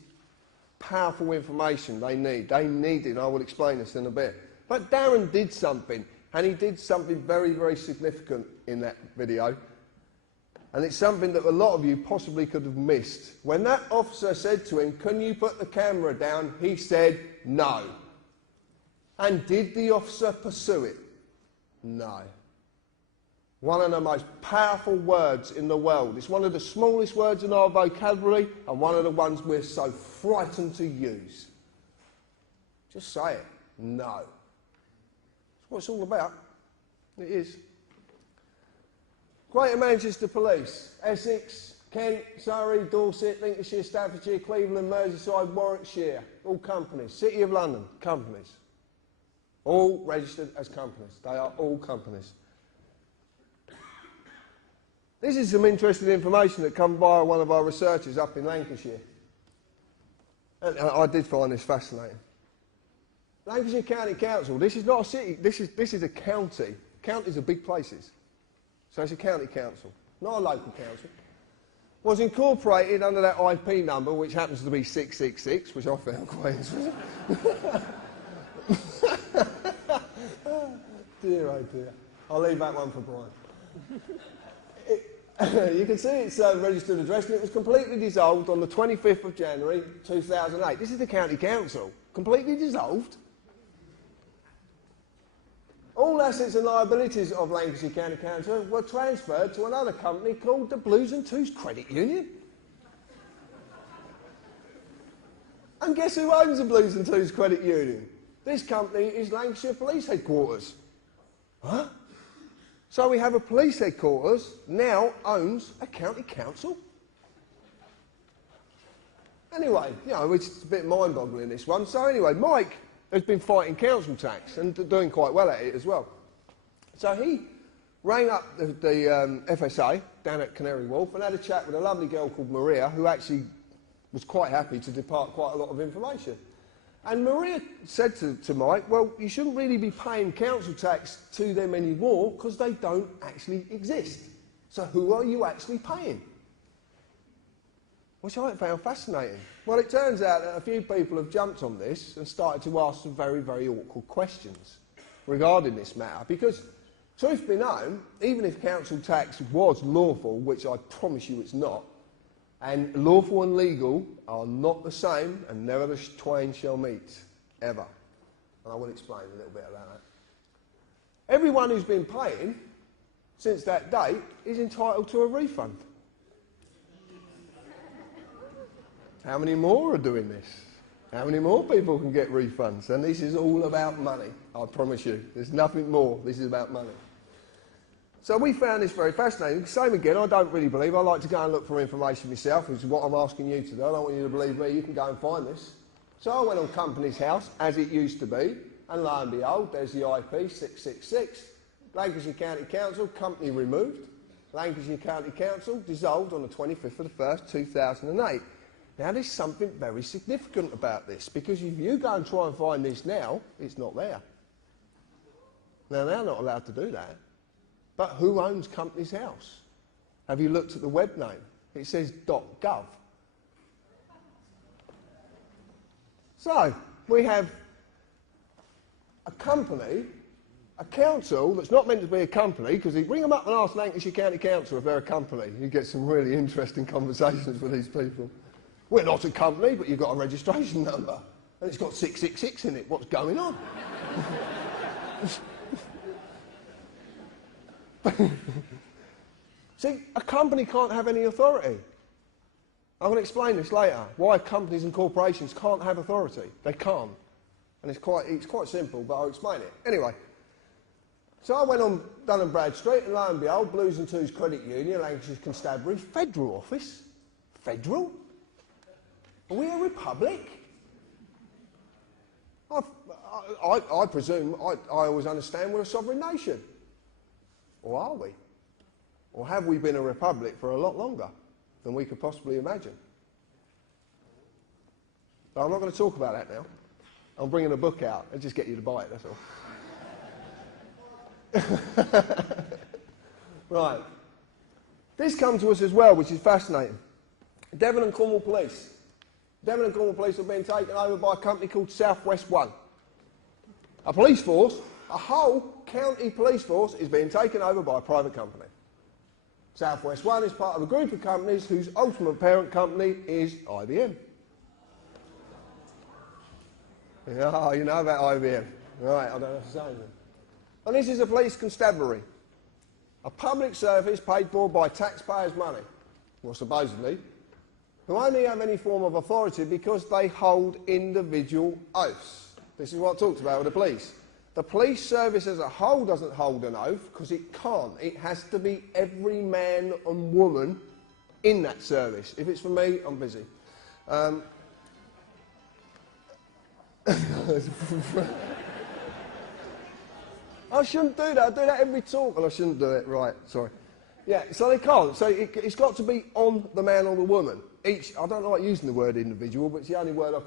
powerful information they need. They need it, and I will explain this in a bit. But Darren did something, and he did something very, very significant in that video. And it's something that a lot of you possibly could have missed. When that officer said to him, "Can you put the camera down?" he said, "No." And did the officer pursue it? No. One of the most powerful words in the world. It's one of the smallest words in our vocabulary and one of the ones we're so frightened to use. Just say it. No. That's what it's all about. It is. Greater Manchester Police, Essex, Kent, Surrey, Dorset, Lincolnshire, Staffordshire, Cleveland, Merseyside, Warwickshire, all companies. City of London, companies. All registered as companies. They are all companies. This is some interesting information that come via one of our researchers up in Lancashire. And I did find this fascinating. Lancashire County Council, this is not a city, this is a county. Counties are big places. So it's a county council, not a local council. Was incorporated under that IP number, which happens to be 666, which I found quite interesting. Dear, oh dear. I'll leave that one for Brian. You can see its registered address, and it was completely dissolved on the 25th of January 2008. This is the county council. Completely dissolved. All assets and liabilities of Lancashire County Council were transferred to another company called the Blues and Twos Credit Union. And guess who owns the Blues and Twos Credit Union? This company is Lancashire Police Headquarters. Huh? So we have a police headquarters now owns a county council? Anyway, you know, it's a bit mind-boggling, this one. So anyway, Mike has been fighting council tax and doing quite well at it as well. So he rang up the FSA down at Canary Wharf and had a chat with a lovely girl called Maria, who actually was quite happy to depart quite a lot of information. And Maria said to Mike, well, you shouldn't really be paying council tax to them anymore because they don't actually exist. So who are you actually paying? Which I found fascinating. Well, it turns out that a few people have jumped on this and started to ask some very, very awkward questions regarding this matter. Because, truth be known, even if council tax was lawful, which I promise you it's not, and lawful and legal are not the same, and never the twain shall meet, ever. And I will explain a little bit about that. Everyone who's been paying since that date is entitled to a refund. How many more are doing this? How many more people can get refunds? And this is all about money, I promise you. There's nothing more. This is about money. So we found this very fascinating. Same again, I don't really believe. I like to go and look for information myself, which is what I'm asking you to do. I don't want you to believe me. You can go and find this. So I went on Companies House, as it used to be, and lo and behold, there's the IP 666. Lancashire County Council, company removed. Lancashire County Council dissolved on the 25th of the 1st, 2008. Now, there's something very significant about this, because if you go and try and find this now, it's not there. Now, they're not allowed to do that. But who owns Companies House? Have you looked at the web name? It says .gov. So, we have a company, a council that's not meant to be a company, because you bring them up and ask Lancashire County Council if they're a company. You get some really interesting conversations with these people. We're not a company, but you've got a registration number. And it's got 666 in it. What's going on? See, a company can't have any authority. I'm going to explain this later, why companies and corporations can't have authority. They can't. And it's quite simple, but I'll explain it. Anyway, so I went on Dun and Bradstreet, and lo and behold, Blues and Twos Credit Union, Lancashire Constabulary, Federal Office. Federal? Are we a republic? I presume, I always understand we're a sovereign nation. Or are we? Or have we been a republic for a lot longer than we could possibly imagine? But I'm not going to talk about that now. I'm bringing a book out and just get you to buy it, that's all. Right. This comes to us as well, which is fascinating. Devon and Cornwall Police. Devon and Cornwall Police have been taken over by a company called South West One. A police force, a whole county police force, is being taken over by a private company. South West One is part of a group of companies whose ultimate parent company is IBM. Oh, you know about IBM. Right, I don't have to say anything. And this is a police constabulary. A public service paid for by taxpayers' money, well, supposedly, who only have any form of authority because they hold individual oaths. This is what I talked about with the police. The police service as a whole doesn't hold an oath because it can't. It has to be every man and woman in that service. If it's for me, I'm busy. I shouldn't do that. I do that every talk, and I shouldn't do it. Right, sorry. Yeah, so they can't. So it's got to be on the man or the woman. I don't like using the word individual, but it's the only word I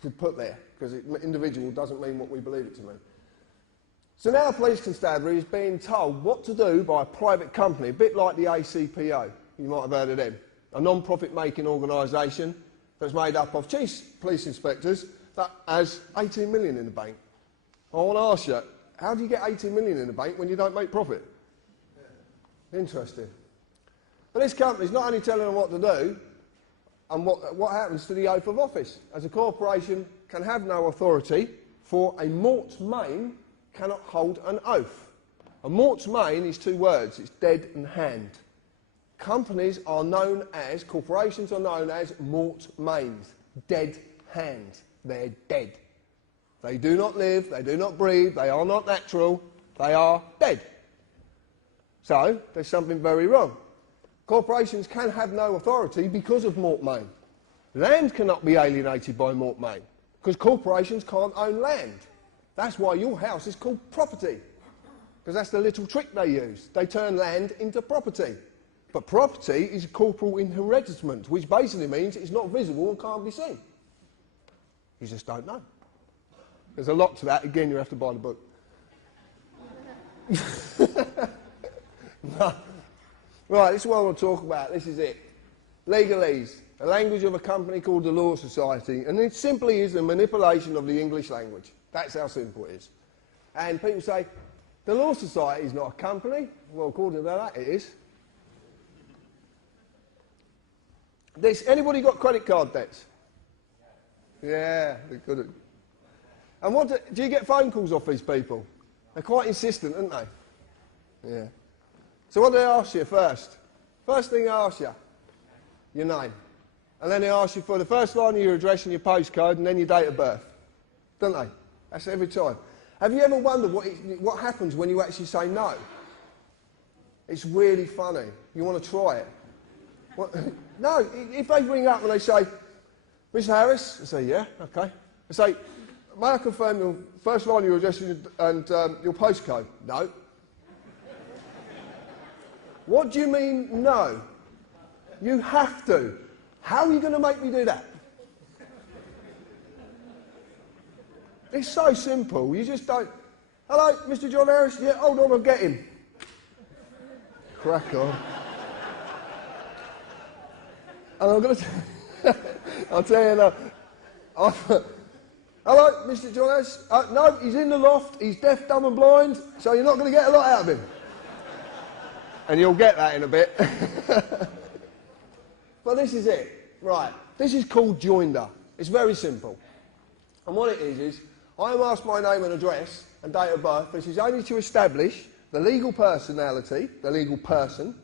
could put there, because individual doesn't mean what we believe it to mean. So now a police constabulary is being told what to do by a private company, a bit like the ACPO. You might have heard of them. A non-profit making organisation that's made up of chief police inspectors that has 18 million in the bank. I want to ask you, how do you get 18 million in the bank when you don't make profit? Yeah. Interesting. But this company's not only telling them what to do, and what happens to the oath of office. As a corporation can have no authority, for a mort's main cannot hold an oath. A mort's main is two words, it's dead and hand. Companies are known as, corporations are known as mort mains, dead hand. They're dead. They do not live, they do not breathe, they are not natural, They are dead. So, there's something very wrong. Corporations can have no authority because of mort main. Land cannot be alienated by mort main, because corporations can't own land. That's why your house is called property, because that's the little trick they use. They turn land into property. But property is corporal inheritance, which basically means it's not visible and can't be seen. You just don't know. There's a lot to that. Again, you have to buy the book. No. Right, this is what I want to talk about. This is it. Legalese, a language of a company called the Law Society, and it simply is a manipulation of the English language. That's how simple it is. And people say, the Law Society is not a company. Well, according to that, it is. Anybody got credit card debts? Yeah, they're good. And what do you get phone calls off these people? They're quite insistent, aren't they? Yeah. So what do they ask you first? First thing they ask you, your name. And then they ask you for the first line of your address and your postcode and then your date of birth. Don't they? That's every time. Have you ever wondered what happens when you actually say no? It's really funny. You want to try it. What? No, if they ring up and they say, Mr. Harris, I say, yeah, okay. I say, may I confirm your first line of your address and your postcode? No. What do you mean, no? You have to. How are you going to make me do that? It's so simple. You just don't. Hello, Mr. John Harris? Yeah, hold on, I'll get him. Crack on. And I'm going to. I'll tell you now. Hello, Mr. John Harris? No, he's in the loft. He's deaf, dumb, and blind, so you're not going to get a lot out of him. And you'll get that in a bit. But this is it. Right. This is called joinder. It's very simple. And what it is I am asked my name and address and date of birth. This is only to establish the legal personality, the legal person,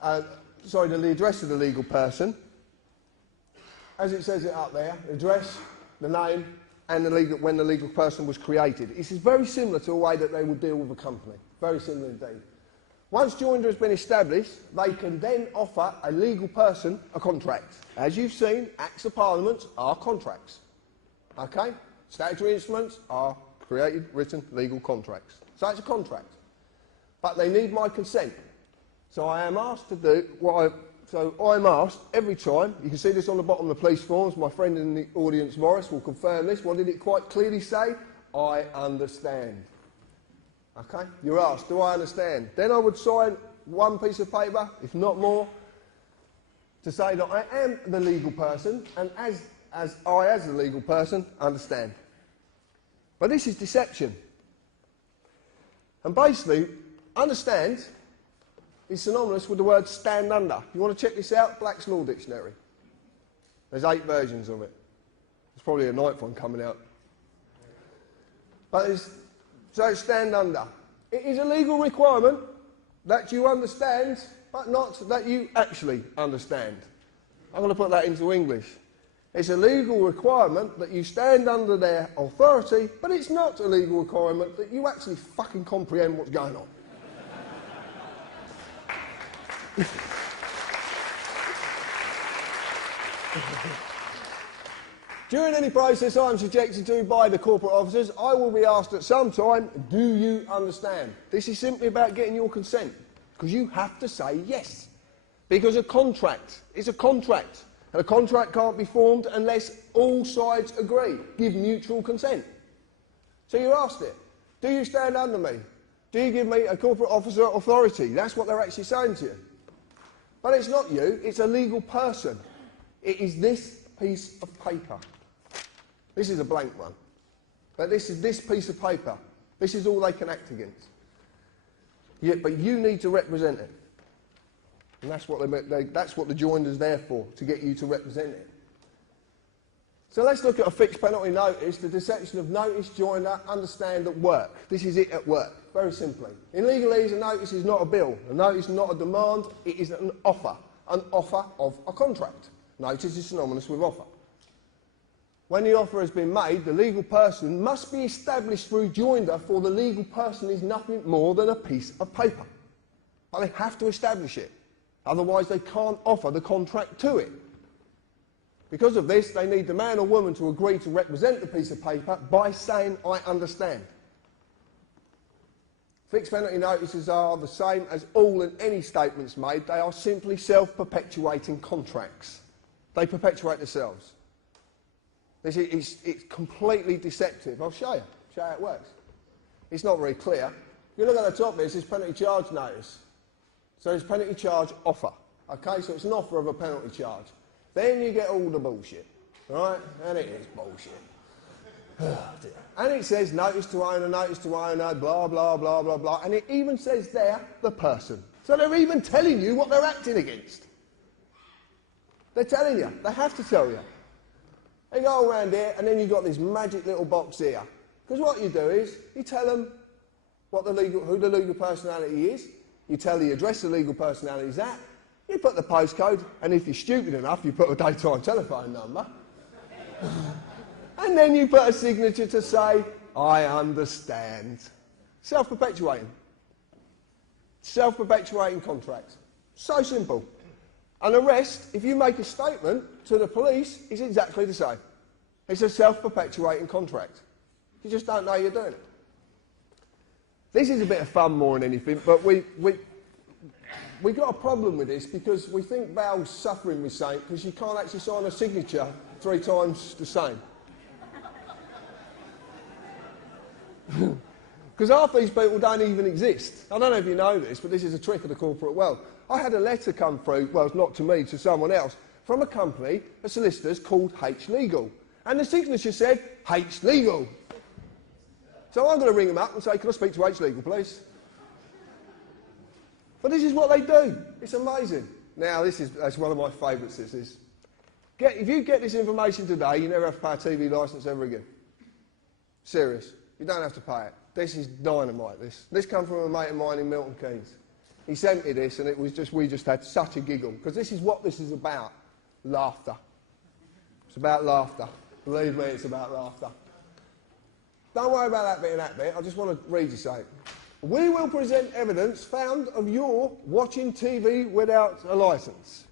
the address of the legal person, as it says it up there, the address, the name, and when the legal person was created. This is very similar to a way that they would deal with a company. Very similar indeed. Once joinder has been established, they can then offer a legal person a contract. As you've seen, Acts of Parliament are contracts. Okay? Statutory instruments are created, written, legal contracts. So it's a contract. But they need my consent. So I am asked to do I'm asked every time, you can see this on the bottom of the police forms, my friend in the audience, Morris, will confirm this. What did it quite clearly say? I understand. Okay? You're asked, do I understand? Then I would sign one piece of paper, if not more, to say that I am the legal person, and as the legal person, understand. But this is deception. And basically, understand is synonymous with the word stand under. You want to check this out? Black's Law Dictionary. There's 8 versions of it. There's probably a 9th one coming out. But so stand under. It is a legal requirement that you understand, but not that you actually understand. I'm going to put that into English. It's a legal requirement that you stand under their authority, but it's not a legal requirement that you actually fucking comprehend what's going on. During any process I am subjected to by the corporate officers, I will be asked at some time, do you understand? This is simply about getting your consent, because you have to say yes. Because a contract is a contract, and a contract can't be formed unless all sides agree, give mutual consent. So you're asked it. Do you stand under me? Do you give me a corporate officer authority? That's what they're actually saying to you. But it's not you, it's a legal person. It is this piece of paper. This is a blank one. But this is this piece of paper. This is all they can act against. Yeah, but you need to represent it. And that's what the joinder's there for, to get you to represent it. So let's look at a fixed penalty notice, the deception of notice, joinder, understand at work. This is it at work, very simply. In legalese, a notice is not a bill. A notice is not a demand, it is an offer of a contract. Notice is synonymous with offer. when the offer has been made, the legal person must be established through joinder, for the legal person is nothing more than a piece of paper. But they have to establish it. Otherwise, they can't offer the contract to it. Because of this, they need the man or woman to agree to represent the piece of paper by saying, I understand. Fixed penalty notices are the same as all and any statements made. They are simply self-perpetuating contracts. They perpetuate themselves. It's completely deceptive. I'll show you how it works. It's not very clear. If you look at the top, there's this penalty charge notice. So there's penalty charge offer. Okay, so it's an offer of a penalty charge. Then you get all the bullshit, right? And it is bullshit. And it says notice to owner, blah, blah, blah, blah, blah. And it even says there, the person. So they're even telling you what they're acting against. They're telling you. They have to tell you. They go around here, and then you've got this magic little box here. Because what you do is, you tell them who the legal personality is, you tell the address the legal personality is at, you put the postcode, and if you're stupid enough, you put a daytime telephone number. And then you put a signature to say, I understand. Self-perpetuating. Self-perpetuating contracts. So simple. An arrest, if you make a statement to the police, is exactly the same. It's a self-perpetuating contract. You just don't know you're doing it. This is a bit of fun more than anything, but we got a problem with this because we think Val's suffering with something because you can't actually sign a signature 3 times the same. Because half these people don't even exist. I don't know if you know this, but this is a trick of the corporate world. I had a letter come through, well, it's not to me, to someone else, from a company, a solicitor's called H Legal. And the signature said, H Legal. So I'm going to ring them up and say, can I speak to H Legal, please? But this is what they do. It's amazing. Now, that's one of my favourites, this is. If you get this information today, you never have to pay a TV licence ever again. Serious. You don't have to pay it. This is dynamite, this comes from a mate of mine in Milton Keynes. He sent me this, and it was just, we just had such a giggle, because this is what this is about. Laughter. It's about laughter. Believe me, it's about laughter. Don't worry about that bit and that bit. I just want to read you something. We will present evidence found of your watching TV without a licence.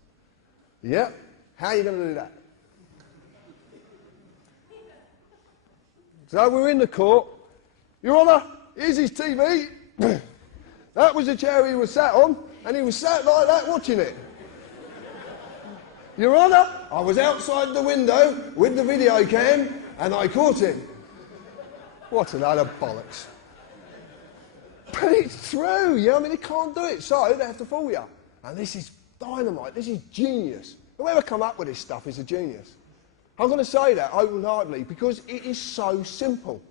Yep. How are you going to do that? So we're in the court. Your Honour, here's his TV. That was the chair he was sat on, and he was sat like that watching it. Your Honour, I was outside the window with the video cam, and I caught him. What a load of bollocks. But it's true, you know, I mean, they can't do it, so they have to fool you. And this is dynamite, this is genius. Whoever come up with this stuff is a genius. I'm going to say that open-heartedly because it is so simple.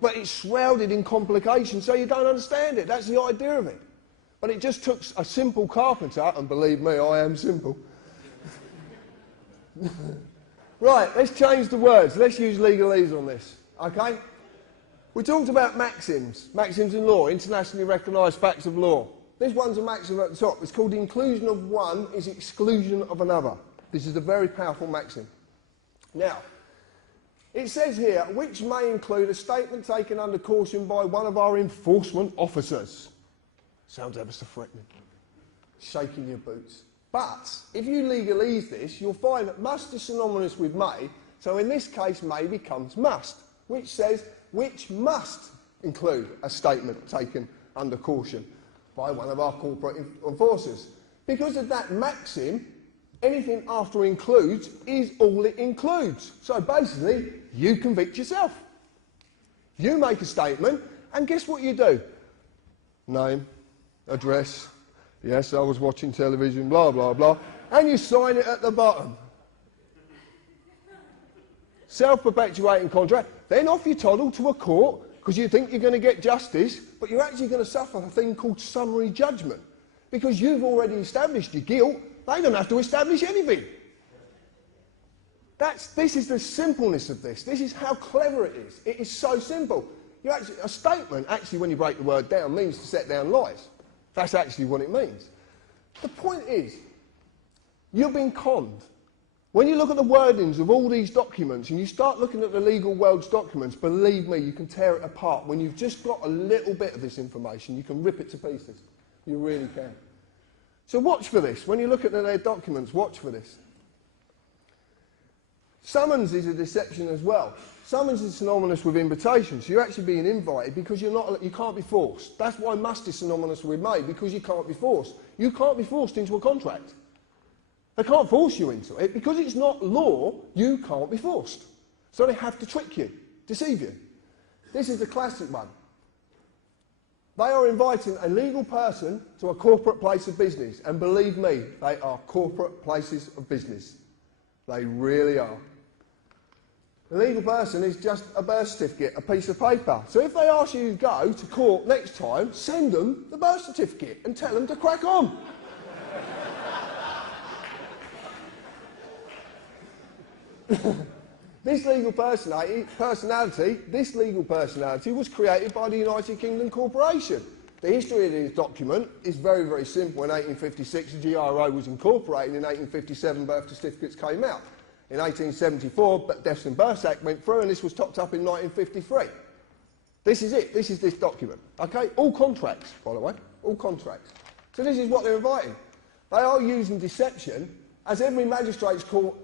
But it's shrouded in complications, so you don't understand it. That's the idea of it. But it just took a simple carpenter, and believe me, I am simple. Right, let's change the words. Let's use legalese on this, okay? We talked about maxims in law, internationally recognised facts of law. This one's a maxim at the top. It's called inclusion of one is exclusion of another. This is a very powerful maxim. Now, it says here, which may include a statement taken under caution by one of our enforcement officers. Sounds ever so threatening. Shaking your boots. But if you legalise this, you'll find that must is synonymous with may, so in this case may becomes must, which says which must include a statement taken under caution by one of our corporate enforcers. Because of that maxim, anything after includes is all it includes. So basically, you convict yourself. You make a statement, and guess what you do? Name, address, yes, I was watching television, blah, blah, blah, and you sign it at the bottom. Self-perpetuating contract. Then off you toddle to a court, because you think you're going to get justice, but you're actually going to suffer a thing called summary judgment. Because you've already established your guilt, they don't have to establish anything. This is the simpleness of this. This is how clever it is. It is so simple. A statement, actually, when you break the word down, means to set down lies. That's actually what it means. The point is, you've been conned. When you look at the wordings of all these documents and you start looking at the legal world's documents, believe me, you can tear it apart. When you've just got a little bit of this information, you can rip it to pieces. You really can. So watch for this. When you look at their documents, watch for this. Summons is a deception as well. Summons is synonymous with invitation, so you're actually being invited because you can't be forced. That's why must is synonymous with may, because you can't be forced. You can't be forced into a contract. They can't force you into it. Because it's not law, you can't be forced. So they have to trick you, deceive you. This is the classic one. They are inviting a legal person to a corporate place of business. And believe me, they are corporate places of business. They really are. The legal person is just a birth certificate, a piece of paper. So if they ask you to go to court next time, send them the birth certificate and tell them to crack on. This legal personality was created by the United Kingdom Corporation. The history of this document is very, very simple. In 1856, the GRO was incorporated. In 1857, birth certificates came out. In 1874, Deaths and Births Act went through, and this was topped up in 1953. This is it. This is this document. Okay? All contracts, by the way. All contracts. So this is what they're inviting. They are using deception, as every magistrate's court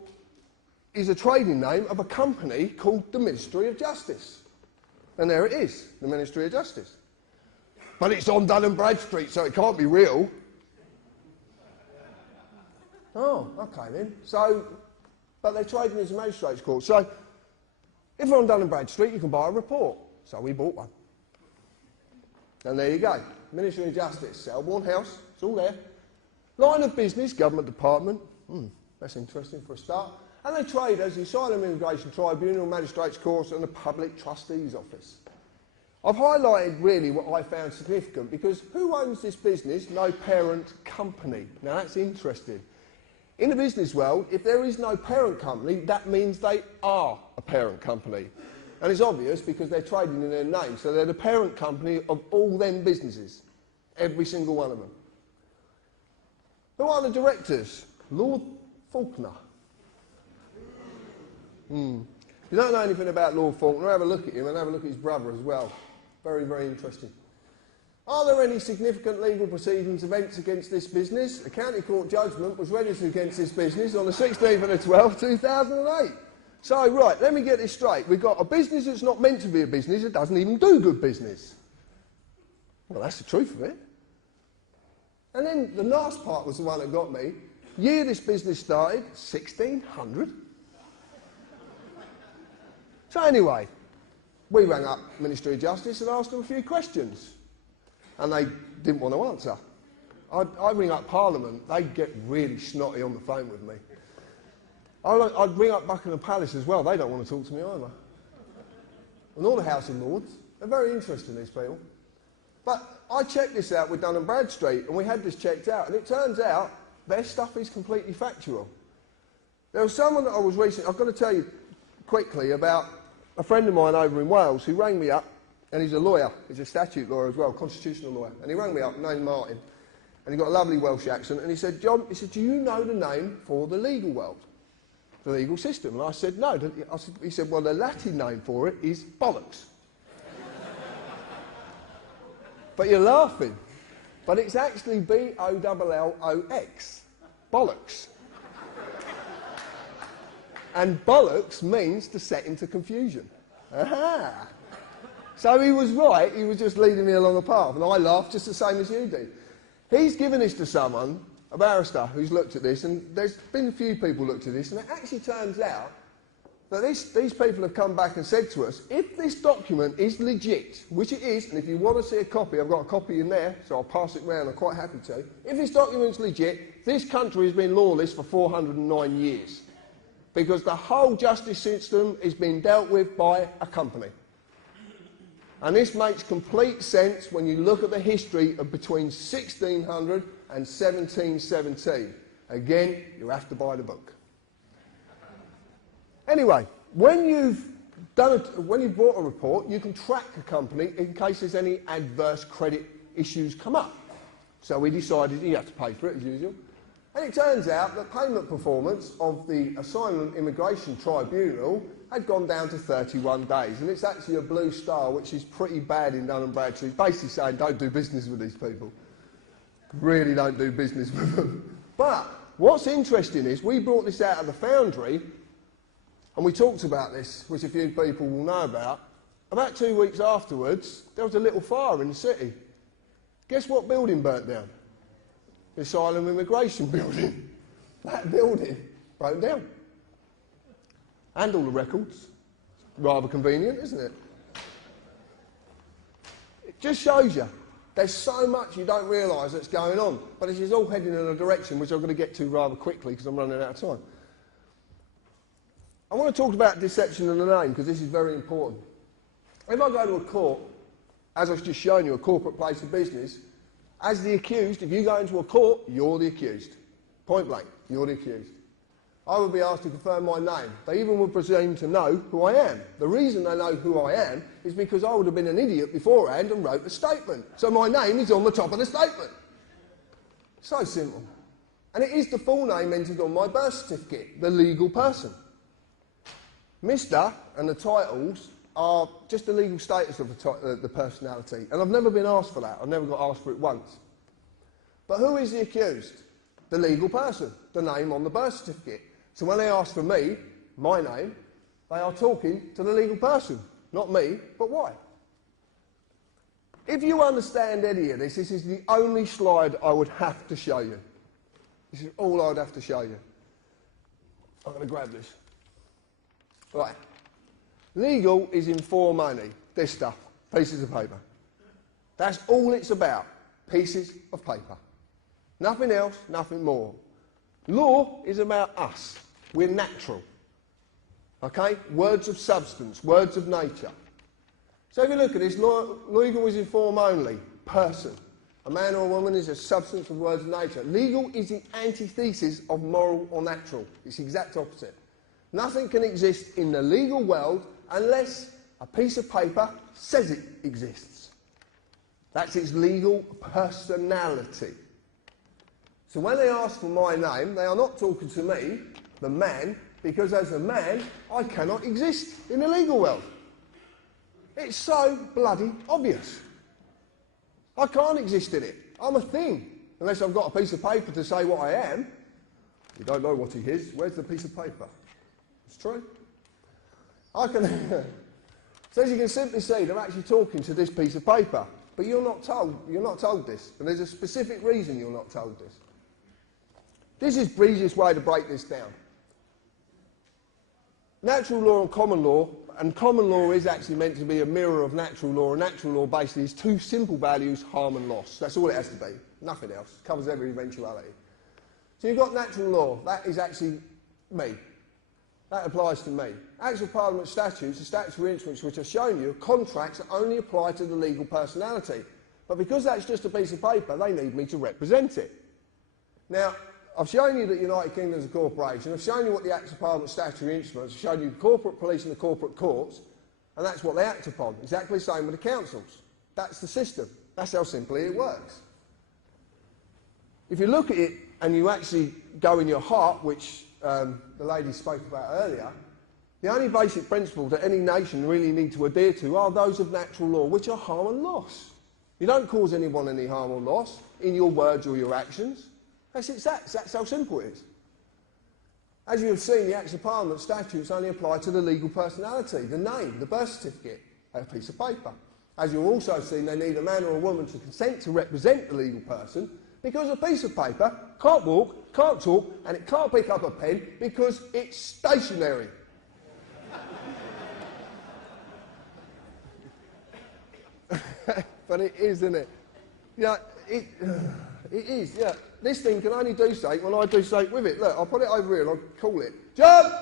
is a trading name of a company called the Ministry of Justice. And there it is, the Ministry of Justice. But it's on Dun and Bradstreet, so it can't be real. Oh, okay then. But they're trading as a magistrate's court. So, if you're on Dun and Bradstreet, you can buy a report. So we bought one. And there you go. Ministry of Justice, Selborne House, it's all there. Line of business, government department. That's interesting for a start. And they trade as the Asylum Immigration Tribunal, Magistrates' Courts and the Public Trustee's Office. I've highlighted really what I found significant because who owns this business? No parent company. Now that's interesting. In the business world, if there is no parent company, that means they are a parent company. And it's obvious because they're trading in their name. So they're the parent company of all them businesses. Every single one of them. Who are the directors? Lord Faulkner. If you don't know anything about Lord Faulkner, have a look at him and have a look at his brother as well. Very, very interesting. Are there any significant legal proceedings, events against this business? A county court judgment was registered against this business on the 16th of the 12th, 2008. So, right, let me get this straight. We've got a business that's not meant to be a business, it doesn't even do good business. Well, that's the truth of it. And then the last part was the one that got me. Year this business started, 1600. So anyway, we rang up Ministry of Justice and asked them a few questions. And they didn't want to answer. I ring up Parliament, they get really snotty on the phone with me. I'd ring up Buckingham Palace as well, they don't want to talk to me either. And all the House of Lords, they're very interesting, these people. But I checked this out with Dun and Bradstreet, and we had this checked out, and it turns out their stuff is completely factual. There was someone that I was recently, I've got to tell you quickly about a friend of mine over in Wales who rang me up, and he's a lawyer, he's a statute lawyer as well, constitutional lawyer, and he rang me up, named Martin, and he got a lovely Welsh accent, and he said, John, he said, do you know the name for the legal world, the legal system? And I said, no. He said, well, the Latin name for it is bollocks. But you're laughing, but it's actually B-O-L-L-O-X, bollocks. And bollocks means to set into confusion. Aha! So he was right, he was just leading me along a path, and I laughed just the same as you do. He's given this to someone, a barrister, who's looked at this, and there's been a few people looked at this, and it actually turns out that these people have come back and said to us, if this document is legit, which it is, and if you want to see a copy, I've got a copy in there, so I'll pass it round, I'm quite happy to. If this document's legit, this country has been lawless for 409 years. Because the whole justice system is being dealt with by a company. And this makes complete sense when you look at the history of between 1600 and 1717. Again, you have to buy the book. Anyway, when you've bought a report, you can track a company in case there's any adverse credit issues come up. So we decided you have to pay for it as usual. And it turns out that payment performance of the Asylum Immigration Tribunal had gone down to 31 days. And it's actually a blue star, which is pretty bad in Dun & Bradstreet, basically saying don't do business with these people. Really don't do business with them. But what's interesting is we brought this out of the Foundry, and we talked about this, which a few people will know about. About 2 weeks afterwards, there was a little fire in the city. Guess what building burnt down? The Asylum Immigration building. That building broke down. And all the records. Rather convenient, isn't it? It just shows you there's so much you don't realise that's going on. But this is all heading in a direction which I'm going to get to rather quickly because I'm running out of time. I want to talk about deception of the name because this is very important. If I go to a court, as I've just shown you, a corporate place of business, as the accused, if you go into a court, you're the accused. Point blank, you're the accused. I would be asked to confirm my name. They even would presume to know who I am. The reason they know who I am is because I would have been an idiot beforehand and wrote a statement. So my name is on the top of the statement. So simple. And it is the full name entered on my birth certificate, the legal person. Mr. and the titles are just the legal status of the personality. And I've never been asked for that. I've never got asked for it once. But who is the accused? The legal person, the name on the birth certificate. So when they ask for me, my name, they are talking to the legal person. Not me, but why? If you understand any of this, this is the only slide I would have to show you. This is all I would have to show you. I'm going to grab this. Right. Legal is in form only. This stuff, pieces of paper. That's all it's about, pieces of paper. Nothing else, nothing more. Law is about us. We're natural. Okay? Words of substance, words of nature. So if you look at this, legal is in form only, person. A man or a woman is a substance of words of nature. Legal is the antithesis of moral or natural. It's the exact opposite. Nothing can exist in the legal world unless a piece of paper says it exists. That's its legal personality. So when they ask for my name, they are not talking to me, the man, because as a man, I cannot exist in the legal world. It's so bloody obvious. I can't exist in it. I'm a thing. Unless I've got a piece of paper to say what I am. You don't know what he is. Where's the piece of paper? It's true. I can... So as you can simply see, they're actually talking to this piece of paper. But you're not told this. And there's a specific reason you're not told this. This is the easiest way to break this down. Natural law and common law is actually meant to be a mirror of natural law, and natural law basically is two simple values, harm and loss. That's all it has to be, nothing else. It covers every eventuality. So you've got natural law, that is actually me. That applies to me. Acts of Parliament statutes, the statutory instruments which I've shown you, are contracts that only apply to the legal personality. But because that's just a piece of paper, they need me to represent it. Now, I've shown you that United Kingdom is a corporation. I've shown you what the Acts of Parliament statutory instruments. I've shown you the corporate police and the corporate courts, and that's what they act upon. Exactly the same with the councils. That's the system. That's how simply it works. If you look at it and you actually go in your heart, which the lady spoke about earlier, the only basic principles that any nation really need to adhere to are those of natural law, which are harm and loss. You don't cause anyone any harm or loss in your words or your actions. That's how simple it is. As you have seen, the Acts of Parliament statutes only apply to the legal personality, the name, the birth certificate, a piece of paper. As you've also seen, they need a man or a woman to consent to represent the legal person because a piece of paper can't walk, can't talk, and it can't pick up a pen because it's stationary. But it is, isn't it? Yeah, it is, yeah. This thing can only do something when I do something with it. Look, I'll put it over here and I'll call it. Jump!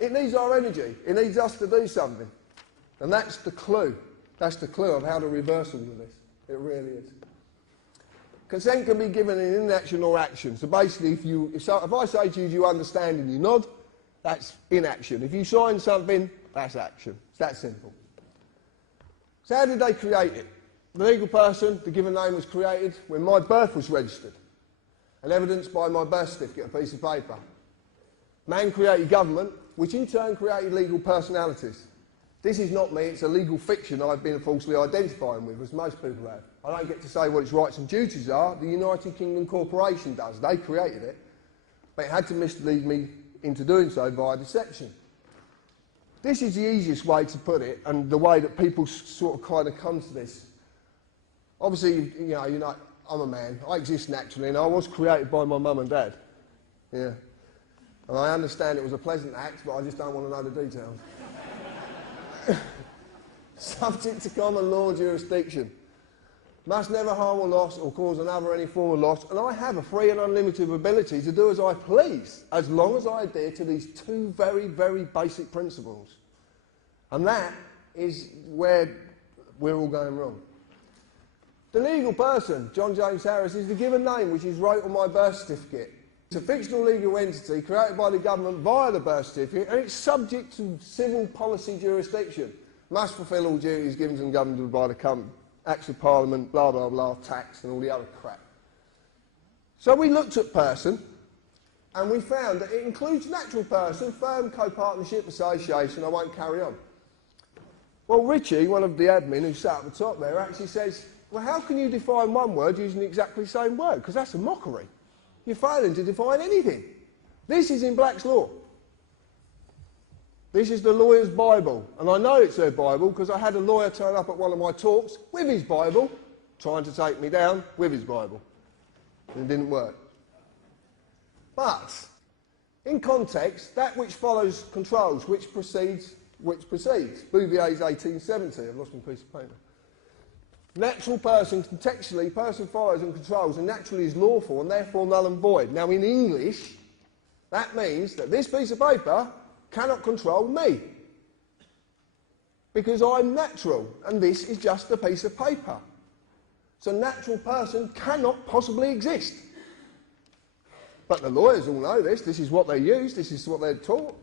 It needs our energy. It needs us to do something. And that's the clue. That's the clue of how to reverse all of this. It really is. Consent can be given in inaction or action. So basically, if I say to you, do you understand, and you nod, that's inaction. If you sign something, that's action. It's that simple. So how did they create it? The legal person, the given name, was created when my birth was registered and evidenced by my birth certificate, a piece of paper. Man created government, which in turn created legal personalities. This is not me, it's a legal fiction I've been falsely identifying with, as most people have. I don't get to say what its rights and duties are, the United Kingdom Corporation does. They created it, but it had to mislead me into doing so via deception. This is the easiest way to put it, and the way that people sort of kind of come to this. Obviously, you know, I'm a man, I exist naturally, and I was created by my mum and dad. Yeah. And I understand it was a pleasant act, but I just don't want to know the details. Subject to common law jurisdiction. Must never harm or loss or cause another any form of loss, and I have a free and unlimited ability to do as I please, as long as I adhere to these two very, very basic principles. And that is where we're all going wrong. The legal person, John James Harris, is the given name which is wrote on my birth certificate. It's a fictional legal entity created by the government via the birth certificate, and it's subject to civil policy jurisdiction. Must fulfil all duties given to the government by the Acts of Parliament, blah, blah, blah, tax and all the other crap. So we looked at person, and we found that it includes natural person, firm, co-partnership, association. I won't carry on. Well, Richie, one of the admin who sat at the top there, actually says, well, how can you define one word using exactly the same word? Because that's a mockery. You're failing to define anything. This is in Black's law. This is the lawyer's Bible, and I know it's their Bible because I had a lawyer turn up at one of my talks with his Bible, trying to take me down with his Bible, and it didn't work. But, in context, that which follows controls, which precedes. Bouvier's 1870, I've lost my piece of paper. Natural person, contextually, person follows and controls, and naturally is lawful, and therefore null and void. Now, in English, that means that this piece of paper cannot control me, because I'm natural, and this is just a piece of paper. So natural person cannot possibly exist. But the lawyers all know this. This is what they use. This is what they're taught.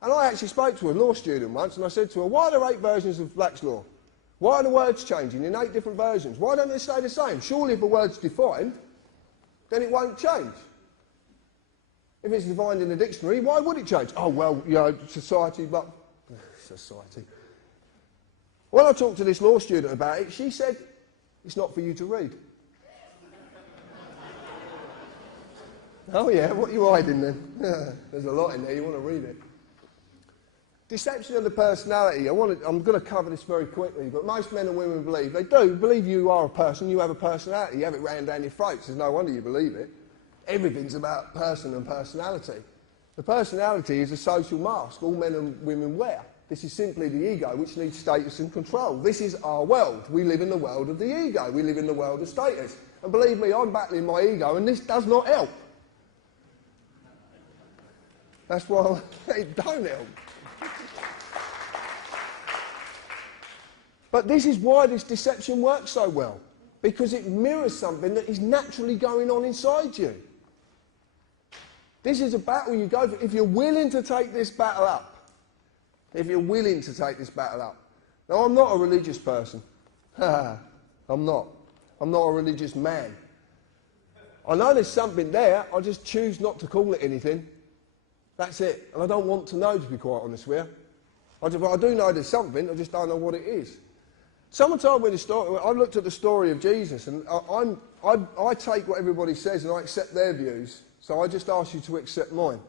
And I actually spoke to a law student once, and I said to her, why are there 8 versions of Black's law? Why are the words changing in 8 different versions? Why don't they stay the same? Surely if a word's defined, then it won't change. If it's defined in a dictionary, why would it change? Oh, well, you know, society, but... Society. When I talked to this law student about it, she said, it's not for you to read. Oh, yeah, what are you hiding then? There's a lot in there, you want to read it. Deception of the personality. I'm going to cover this very quickly, but most men and women believe, they do believe you are a person, you have a personality, you have it rammed down your throats. There's no wonder you believe it. Everything's about person and personality. The personality is a social mask all men and women wear. This is simply the ego, which needs status and control. This is our world. We live in the world of the ego. We live in the world of status. And believe me, I'm battling my ego, and this does not help. That's why it don't help. But this is why this deception works so well, because it mirrors something that is naturally going on inside you. This is a battle you go for. If you're willing to take this battle up, if you're willing to take this battle up. Now, I'm not a religious person. I'm not. I'm not a religious man. I know there's something there, I just choose not to call it anything. That's it. And I don't want to know, to be quite honest with you. I do know there's something, I just don't know what it is. Someone told me the story. I looked at the story of Jesus, and I take what everybody says and I accept their views, so I just ask you to accept mine.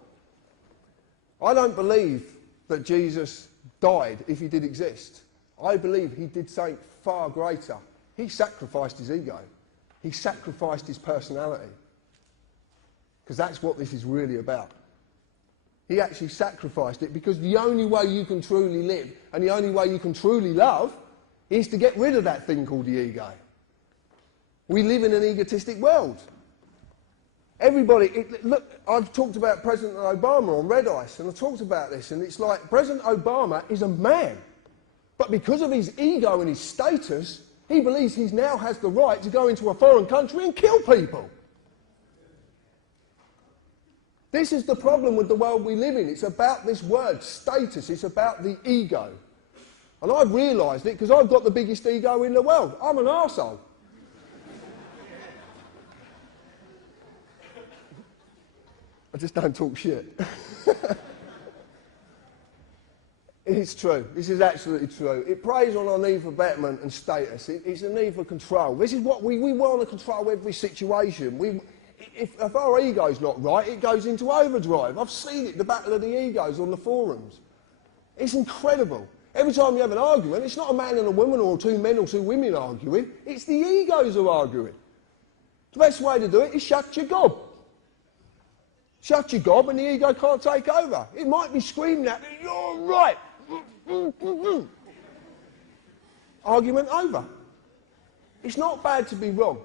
I don't believe that Jesus died if he did exist. I believe he did something far greater. He sacrificed his ego. He sacrificed his personality. Because that's what this is really about. He actually sacrificed it, because the only way you can truly live and the only way you can truly love is to get rid of that thing called the ego. We live in an egotistic world. Everybody, look, I've talked about President Obama on Red Ice, and I talked about this, and it's like President Obama is a man, but because of his ego and his status, he believes he now has the right to go into a foreign country and kill people. This is the problem with the world we live in. It's about this word, status. It's about the ego. And I've realised it because I've got the biggest ego in the world. I'm an arsehole. I just don't talk shit. It's true. This is absolutely true. It preys on our need for betterment and status. It's a need for control. This is what we want to control every situation. If our ego's not right, it goes into overdrive. I've seen it, the battle of the egos on the forums. It's incredible. Every time you have an argument, it's not a man and a woman or two men or two women arguing. It's the egos who are arguing. The best way to do it is shut your gob. Shut your gob and the ego can't take over. It might be screaming at me, "You're right." Argument over. It's not bad to be wrong.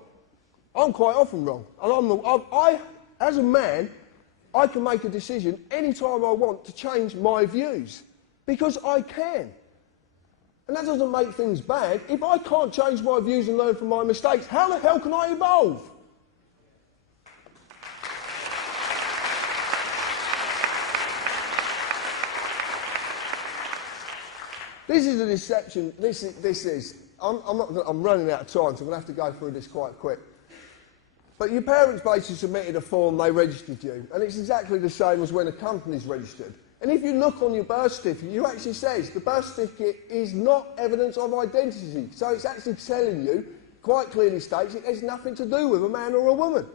I'm quite often wrong. And as a man, I can make a decision any time I want to change my views. Because I can. And that doesn't make things bad. If I can't change my views and learn from my mistakes, how the hell can I evolve? This is a deception. I'm running out of time, so I'm going to have to go through this quite quick. But your parents basically submitted a form, they registered you, and it's exactly the same as when a company's registered. And if you look on your birth certificate, it actually says the birth certificate is not evidence of identity. So it's actually telling you, quite clearly states, it has nothing to do with a man or a woman.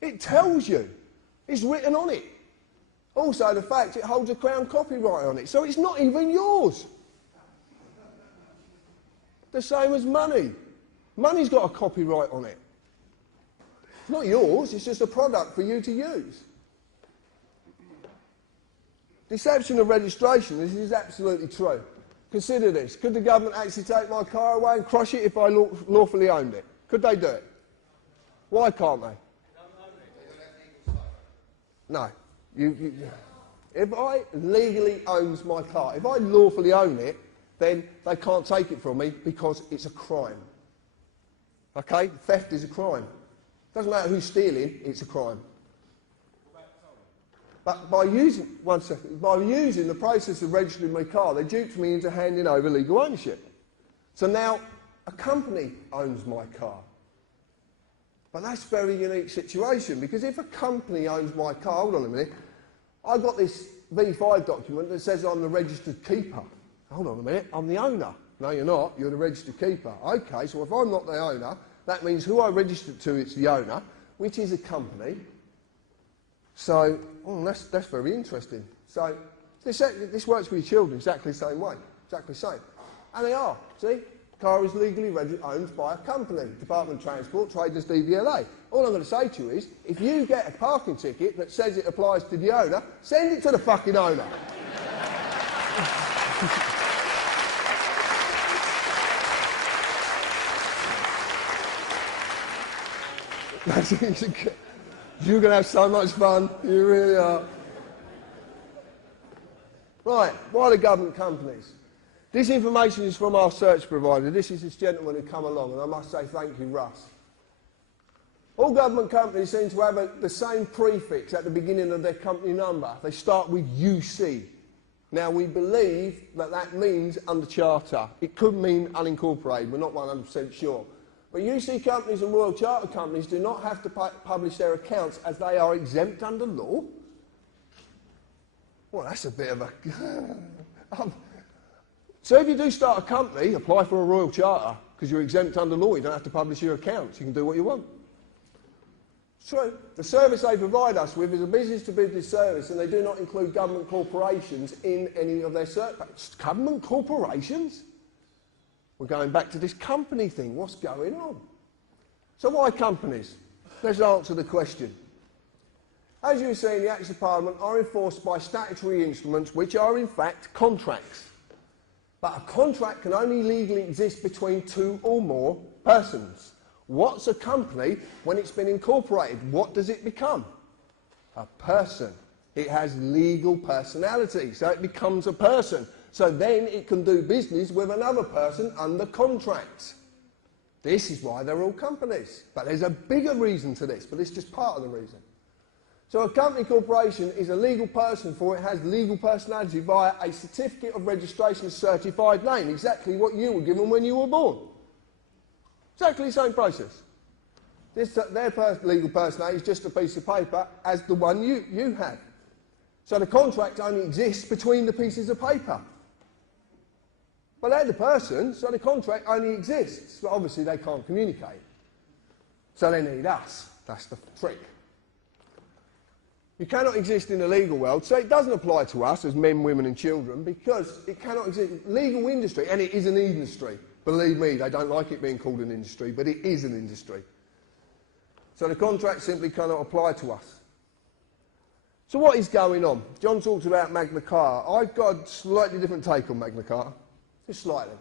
It tells you. It's written on it. Also, the fact it holds a Crown copyright on it, so it's not even yours. The same as money. Money's got a copyright on it. It's not yours, it's just a product for you to use. Deception of registration, this is absolutely true. Consider this. Could the government actually take my car away and crush it if I lawfully owned it? Could they do it? Why can't they? No. If I legally owns my car, if I lawfully own it, then they can't take it from me because it's a crime. Okay? Theft is a crime. Doesn't matter who's stealing, it's a crime. But by using the process of registering my car, they duped me into handing over legal ownership. So now a company owns my car. But that's a very unique situation, because if a company owns my car, hold on a minute, I've got this V5 document that says I'm the registered keeper. Hold on a minute, I'm the owner. No, you're not, you're the registered keeper. Okay, so if I'm not the owner, that means who I registered to is the owner, which is a company. So, that's very interesting. So, this works with your children exactly the same way, exactly the same. And they are, see? Car is legally owned by a company, Department of Transport, traded as DVLA. All I'm going to say to you is, if you get a parking ticket that says it applies to the owner, send it to the fucking owner. You're going to have so much fun, you really are. Right, why the government companies? This information is from our search provider. This is this gentleman who come along, and I must say thank you, Russ. All government companies seem to have the same prefix at the beginning of their company number. They start with UC. Now, we believe that that means under charter. It could mean unincorporated, we're not 100% sure. But UC companies and Royal Charter companies do not have to publish their accounts as they are exempt under law. Well, that's a bit of a... So if you do start a company, apply for a Royal Charter, because you're exempt under law, you don't have to publish your accounts, you can do what you want. It's true. The service they provide us with is a business-to-business service, and they do not include government corporations in any of their services. Government corporations? We're going back to this company thing. What's going on? So why companies? Let's answer the question. As you see, the Acts of Parliament are enforced by statutory instruments which are in fact contracts. But a contract can only legally exist between two or more persons. What's a company when it's been incorporated? What does it become? A person. It has legal personality, so it becomes a person. So then it can do business with another person under contract. This is why they're all companies. But there's a bigger reason to this, but it's just part of the reason. So a company corporation is a legal person for it has legal personality via a certificate of registration certified name, exactly what you were given when you were born. Exactly the same process. Their legal personality is just a piece of paper as the one you have. So the contract only exists between the pieces of paper. But they're the person, so the contract only exists. But obviously they can't communicate. So they need us. That's the trick. You cannot exist in the legal world, so it doesn't apply to us as men, women and children because it cannot exist. Legal industry, and it is an industry. Believe me, they don't like it being called an industry, but it is an industry. So the contract simply cannot apply to us. So what is going on? John talks about Magna Carta. I've got a slightly different take on Magna Carta. Just slightly.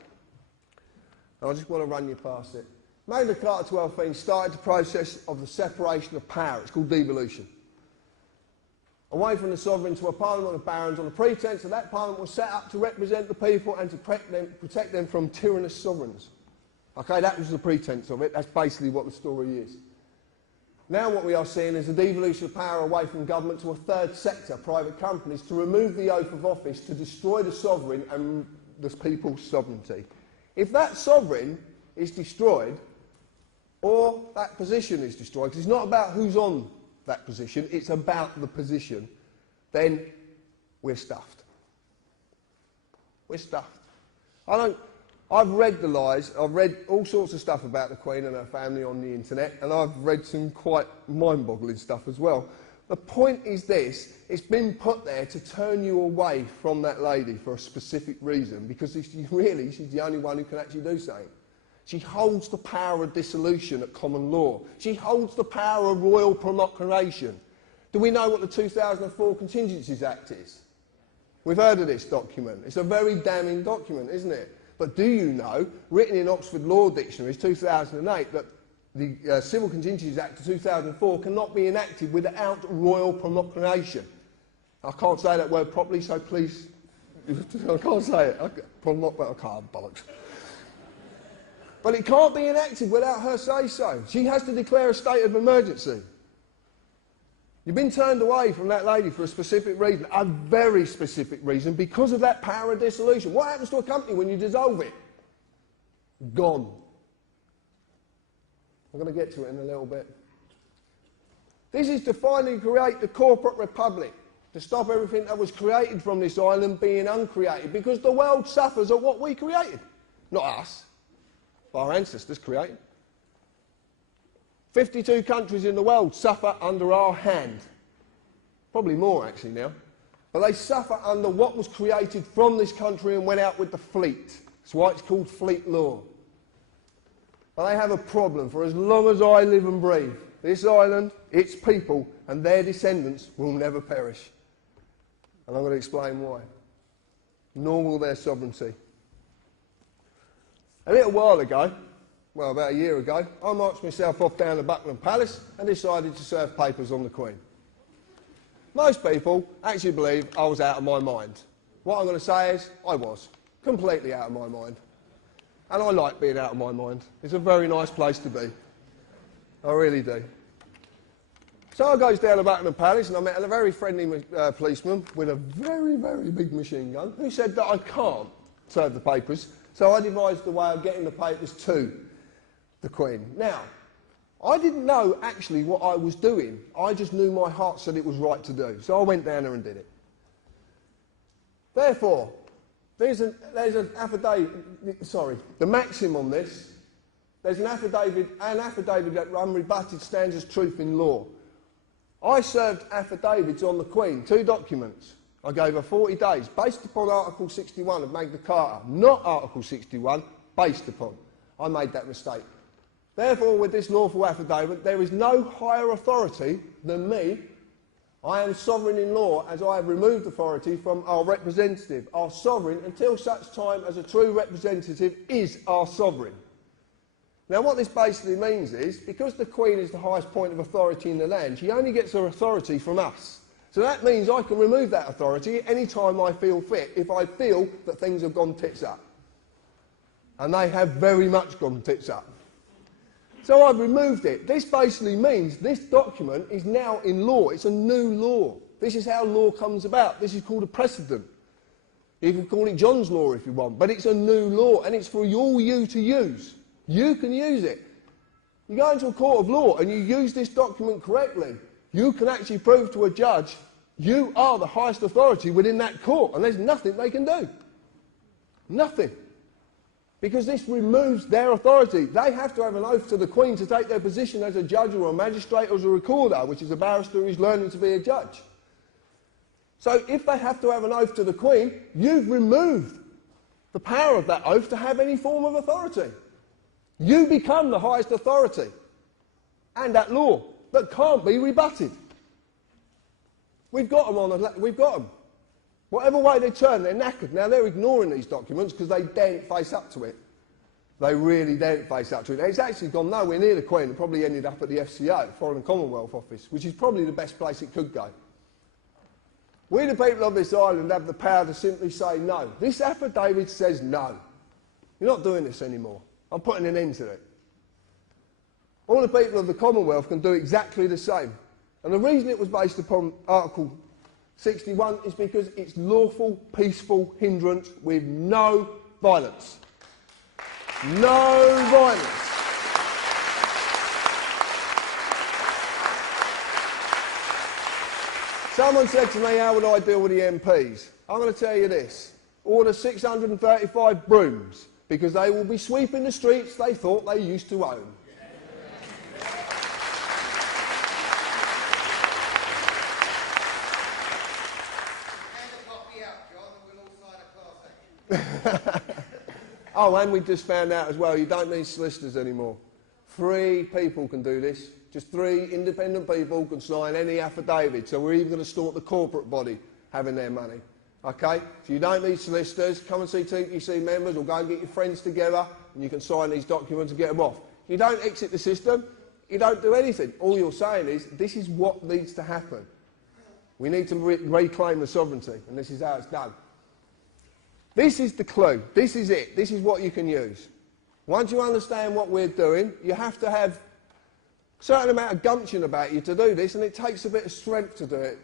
And I just want to run you past it. Magna Carta 1215 started the process of the separation of power. It's called devolution. Away from the sovereign to a parliament of barons on the pretence that that parliament was set up to represent the people and to protect them from tyrannous sovereigns. Okay, that was the pretence of it. That's basically what the story is. Now what we are seeing is a devolution of power away from government to a third sector, private companies, to remove the oath of office, to destroy the sovereign and the people's sovereignty. If that sovereign is destroyed, or that position is destroyed, because it's not about who's on that position, it's about the position, then we're stuffed. We're stuffed. I've read the lies, I've read all sorts of stuff about the Queen and her family on the internet, and I've read some quite mind-boggling stuff as well. The point is this, it's been put there to turn you away from that lady for a specific reason, because she's the only one who can actually do something. She holds the power of dissolution at common law. She holds the power of royal proclamation. Do we know what the 2004 Contingencies Act is? We've heard of this document. It's a very damning document, isn't it? But do you know, written in Oxford Law Dictionaries 2008, that the Civil Contingencies Act of 2004 cannot be enacted without royal proclamation? I can't say that word properly, so please, I can't say it. I can't, bollocks. But it can't be enacted without her say-so. She has to declare a state of emergency. You've been turned away from that lady for a specific reason, a very specific reason, because of that power of dissolution. What happens to a company when you dissolve it? Gone. I'm going to get to it in a little bit. This is to finally create the corporate republic, to stop everything that was created from this island being uncreated, because the world suffers at what we created. Not us, but our ancestors created. 52 countries in the world suffer under our hand. Probably more, actually, now. But they suffer under what was created from this country and went out with the fleet. That's why it's called fleet law. But they have a problem. For as long as I live and breathe, this island, its people, and their descendants will never perish. And I'm going to explain why. Nor will their sovereignty. A little while ago, well, about a year ago, I marched myself off down to Buckingham Palace and decided to serve papers on the Queen. Most people actually believe I was out of my mind. What I'm going to say is, I was. Completely out of my mind. And I like being out of my mind. It's a very nice place to be. I really do. So I goes down to Buckingham Palace and I met a very friendly policeman with a very, very big machine gun who said that I can't serve the papers. So I devised a way of getting the papers to the Queen. Now, I didn't know actually what I was doing. I just knew my heart said it was right to do. So I went down there and did it. Therefore, there's an affidavit, sorry, the maxim on this, there's an affidavit that unrebutted stands as truth in law. I served affidavits on the Queen, 2 documents. I gave her 40 days, based upon Article 61 of Magna Carta, not Article 61, based upon. I made that mistake. Therefore, with this lawful affidavit, there is no higher authority than me. I am sovereign in law, as I have removed authority from our representative, our sovereign, until such time as a true representative is our sovereign. Now, what this basically means is, because the Queen is the highest point of authority in the land, she only gets her authority from us. So that means I can remove that authority any time I feel fit, if I feel that things have gone tits up. And they have very much gone tits up. So I've removed it. This basically means this document is now in law. It's a new law. This is how law comes about. This is called a precedent. You can call it John's law if you want, but it's a new law and it's for all you to use. You can use it. You go into a court of law and you use this document correctly, you can actually prove to a judge you are the highest authority within that court and there's nothing they can do. Nothing. Because this removes their authority. They have to have an oath to the Queen to take their position as a judge or a magistrate or as a recorder, which is a barrister who's learning to be a judge. So if they have to have an oath to the Queen, you've removed the power of that oath to have any form of authority. You become the highest authority and that law that can't be rebutted. We've got them we've got them. Whatever way they turn, they're knackered. Now, they're ignoring these documents because they daren't face up to it. They really daren't face up to it. It's actually gone nowhere near the Queen. It probably ended up at the FCO, Foreign and Commonwealth Office, which is probably the best place it could go. We, the people of this island, have the power to simply say no. This affidavit says no. You're not doing this anymore. I'm putting an end to it. All the people of the Commonwealth can do exactly the same. And the reason it was based upon Article 61 is because it's lawful, peaceful hindrance with no violence. No violence. Someone said to me, how would I deal with the MPs? I'm going to tell you this. Order 635 brooms, because they will be sweeping the streets they thought they used to own. Oh, and we just found out as well, you don't need solicitors anymore. 3 people can do this. Just 3 independent people can sign any affidavit. So we're even going to stop the corporate body having their money. Okay? So you don't need solicitors. Come and see TPC members or go and get your friends together and you can sign these documents and get them off. You don't exit the system. You don't do anything. All you're saying is, this is what needs to happen. We need to reclaim the sovereignty, and this is how it's done. This is the clue. This is it. This is what you can use. Once you understand what we're doing, you have to have a certain amount of gumption about you to do this, and it takes a bit of strength to do it.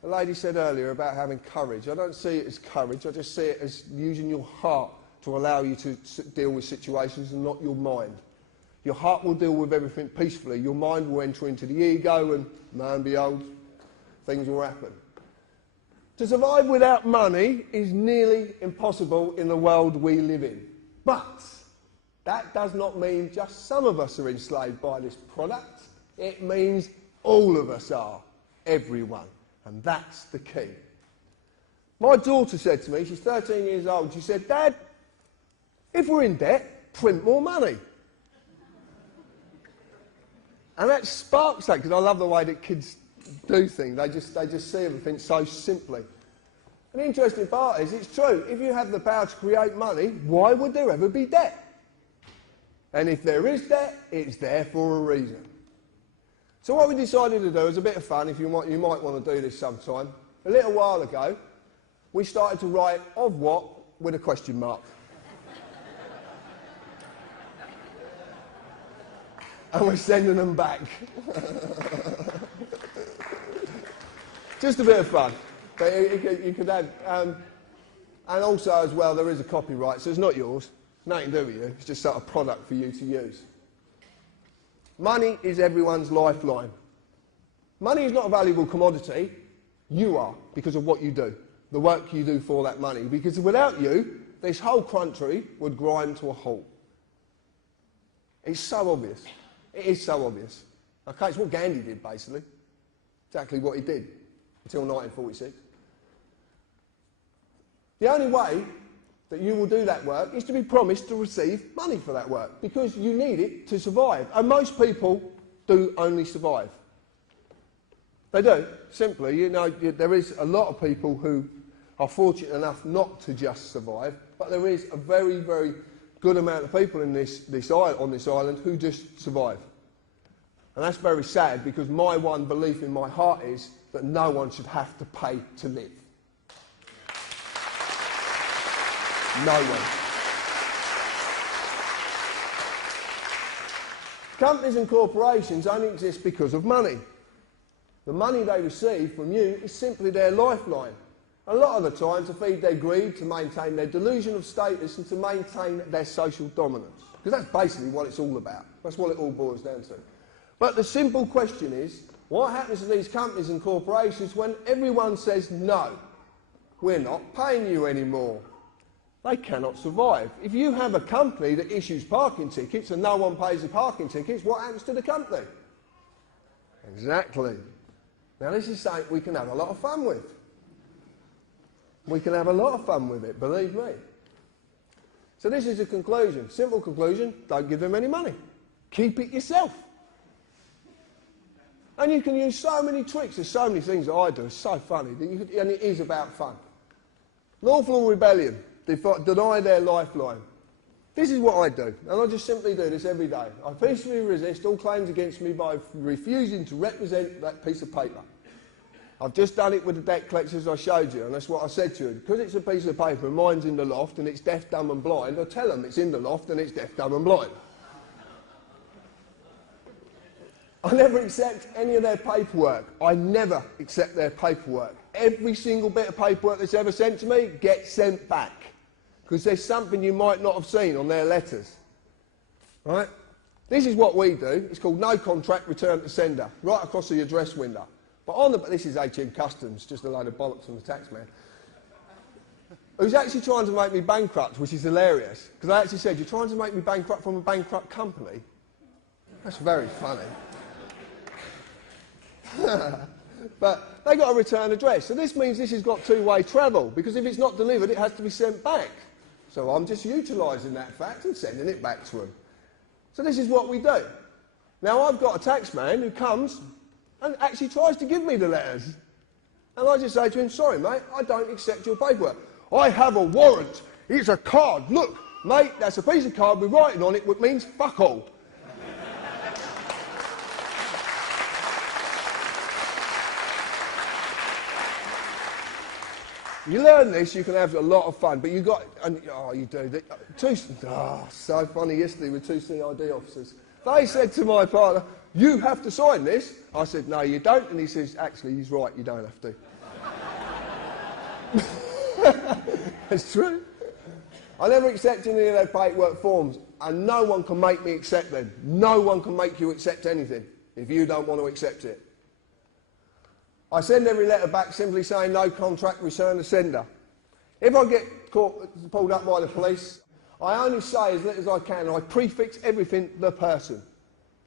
The lady said earlier about having courage. I don't see it as courage. I just see it as using your heart to allow you to deal with situations and not your mind. Your heart will deal with everything peacefully. Your mind will enter into the ego and, lo and behold, things will happen. To survive without money is nearly impossible in the world we live in. But that does not mean just some of us are enslaved by this product. It means all of us are, everyone. And that's the key. My daughter said to me, she's 13 years old, she said, Dad, if we're in debt, print more money. And that sparks that, because I love the way that kids do things. They just see everything so simply. And the interesting part is, it's true. If you have the power to create money, why would there ever be debt? And if there is debt, it's there for a reason. So what we decided to do, as a bit of fun, if you might want to do this sometime, a little while ago, we started to write "of what" with a question mark. And we're sending them back. Just a bit of fun. But you could add, and also as well, there is a copyright, so it's not yours. Nothing to do with you. It's just sort of product for you to use. Money is everyone's lifeline. Money is not a valuable commodity. You are, because of what you do, the work you do for that money. Because without you, this whole country would grind to a halt. It's so obvious. It is so obvious. Okay, it's what Gandhi did, basically. Exactly what he did, until 1946. The only way that you will do that work is to be promised to receive money for that work, because you need it to survive. And most people do only survive. They do, simply. You know, there is a lot of people who are fortunate enough not to just survive, but there is a very, very good amount of people on this island who just survive. And that's very sad, because my one belief in my heart is that no one should have to pay to live. No one. Companies and corporations only exist because of money. The money they receive from you is simply their lifeline. A lot of the time to feed their greed, to maintain their delusion of status and to maintain their social dominance. Because that's basically what it's all about. That's what it all boils down to. But the simple question is, what happens to these companies and corporations when everyone says no? We're not paying you anymore. They cannot survive. If you have a company that issues parking tickets and no one pays the parking tickets, what happens to the company? Exactly. Now this is something we can have a lot of fun with. We can have a lot of fun with it, believe me. So this is the conclusion. Simple conclusion, don't give them any money. Keep it yourself. And you can use so many tricks. There's so many things that I do. It's so funny. And it is about fun. Lawful rebellion. Deny their lifeline. This is what I do. And I just simply do this every day. I peacefully resist all claims against me by refusing to represent that piece of paper. I've just done it with the debt collectors I showed you, and that's what I said to you. Because it's a piece of paper and mine's in the loft and it's deaf, dumb and blind, I tell them it's in the loft and it's deaf, dumb and blind. I never accept any of their paperwork. I never accept their paperwork. Every single bit of paperwork that's ever sent to me gets sent back. Because there's something you might not have seen on their letters. Right? This is what we do. It's called no contract, return to sender, right across the address window. But this is HM Customs, just a load of bollocks from the tax man, who's actually trying to make me bankrupt, which is hilarious. Because I actually said, you're trying to make me bankrupt from a bankrupt company? That's very funny. But they got a return address. So this means this has got two-way travel, because if it's not delivered, it has to be sent back. So I'm just utilising that fact and sending it back to them. So this is what we do. Now I've got a tax man who comes and actually tries to give me the letters. And I just say to him, sorry mate, I don't accept your paperwork. I have a warrant. It's a card. Look, mate, that's a piece of card with writing on it which means fuck all. You learn this, you can have a lot of fun, but you got, and, oh, you do. So funny yesterday with two CID officers. They said to my partner, you have to sign this. I said, no, you don't. And he says, actually, he's right, you don't have to. It's true. I never accept any of their paperwork forms, and no one can make me accept them. No one can make you accept anything if you don't want to accept it. I send every letter back simply saying no contract, return to sender. If I get pulled up by the police, I only say as little as I can. I prefix everything, the person.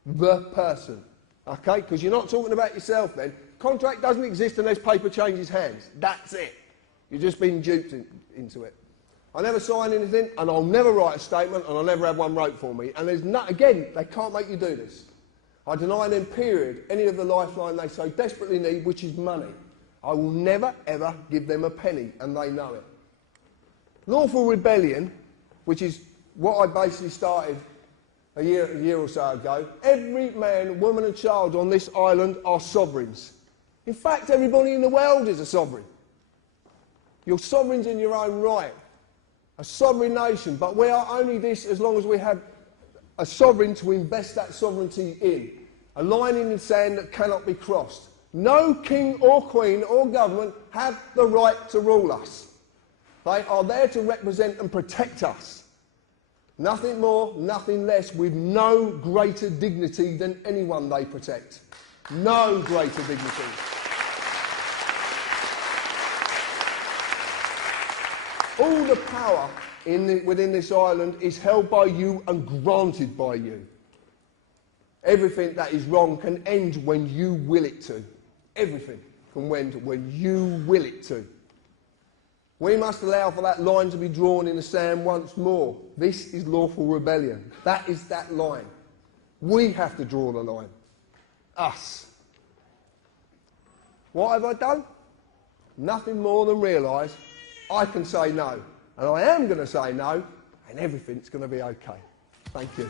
The person. Okay? Because you're not talking about yourself then. Contract doesn't exist unless paper changes hands. That's it. You're just being duped into it. I never sign anything, and I'll never write a statement, and I'll never have one wrote for me. And there's again, they can't make you do this. I deny them, period, any of the lifeline they so desperately need, which is money. I will never, ever give them a penny, and they know it. Lawful rebellion, which is what I basically started a year or so ago. Every man, woman and child on this island are sovereigns. In fact, everybody in the world is a sovereign. You're sovereigns in your own right. A sovereign nation, but we are only this as long as we have a sovereign to invest that sovereignty in. A line in the sand that cannot be crossed. No king or queen or government have the right to rule us. They are there to represent and protect us. Nothing more, nothing less, with no greater dignity than anyone they protect. No greater dignity. All the power within this island is held by you and granted by you. Everything that is wrong can end when you will it to. Everything can end when you will it to. We must allow for that line to be drawn in the sand once more. This is lawful rebellion. That is that line. We have to draw the line. Us. What have I done? Nothing more than realise I can say no. And I am going to say no, and everything's going to be okay. Thank you.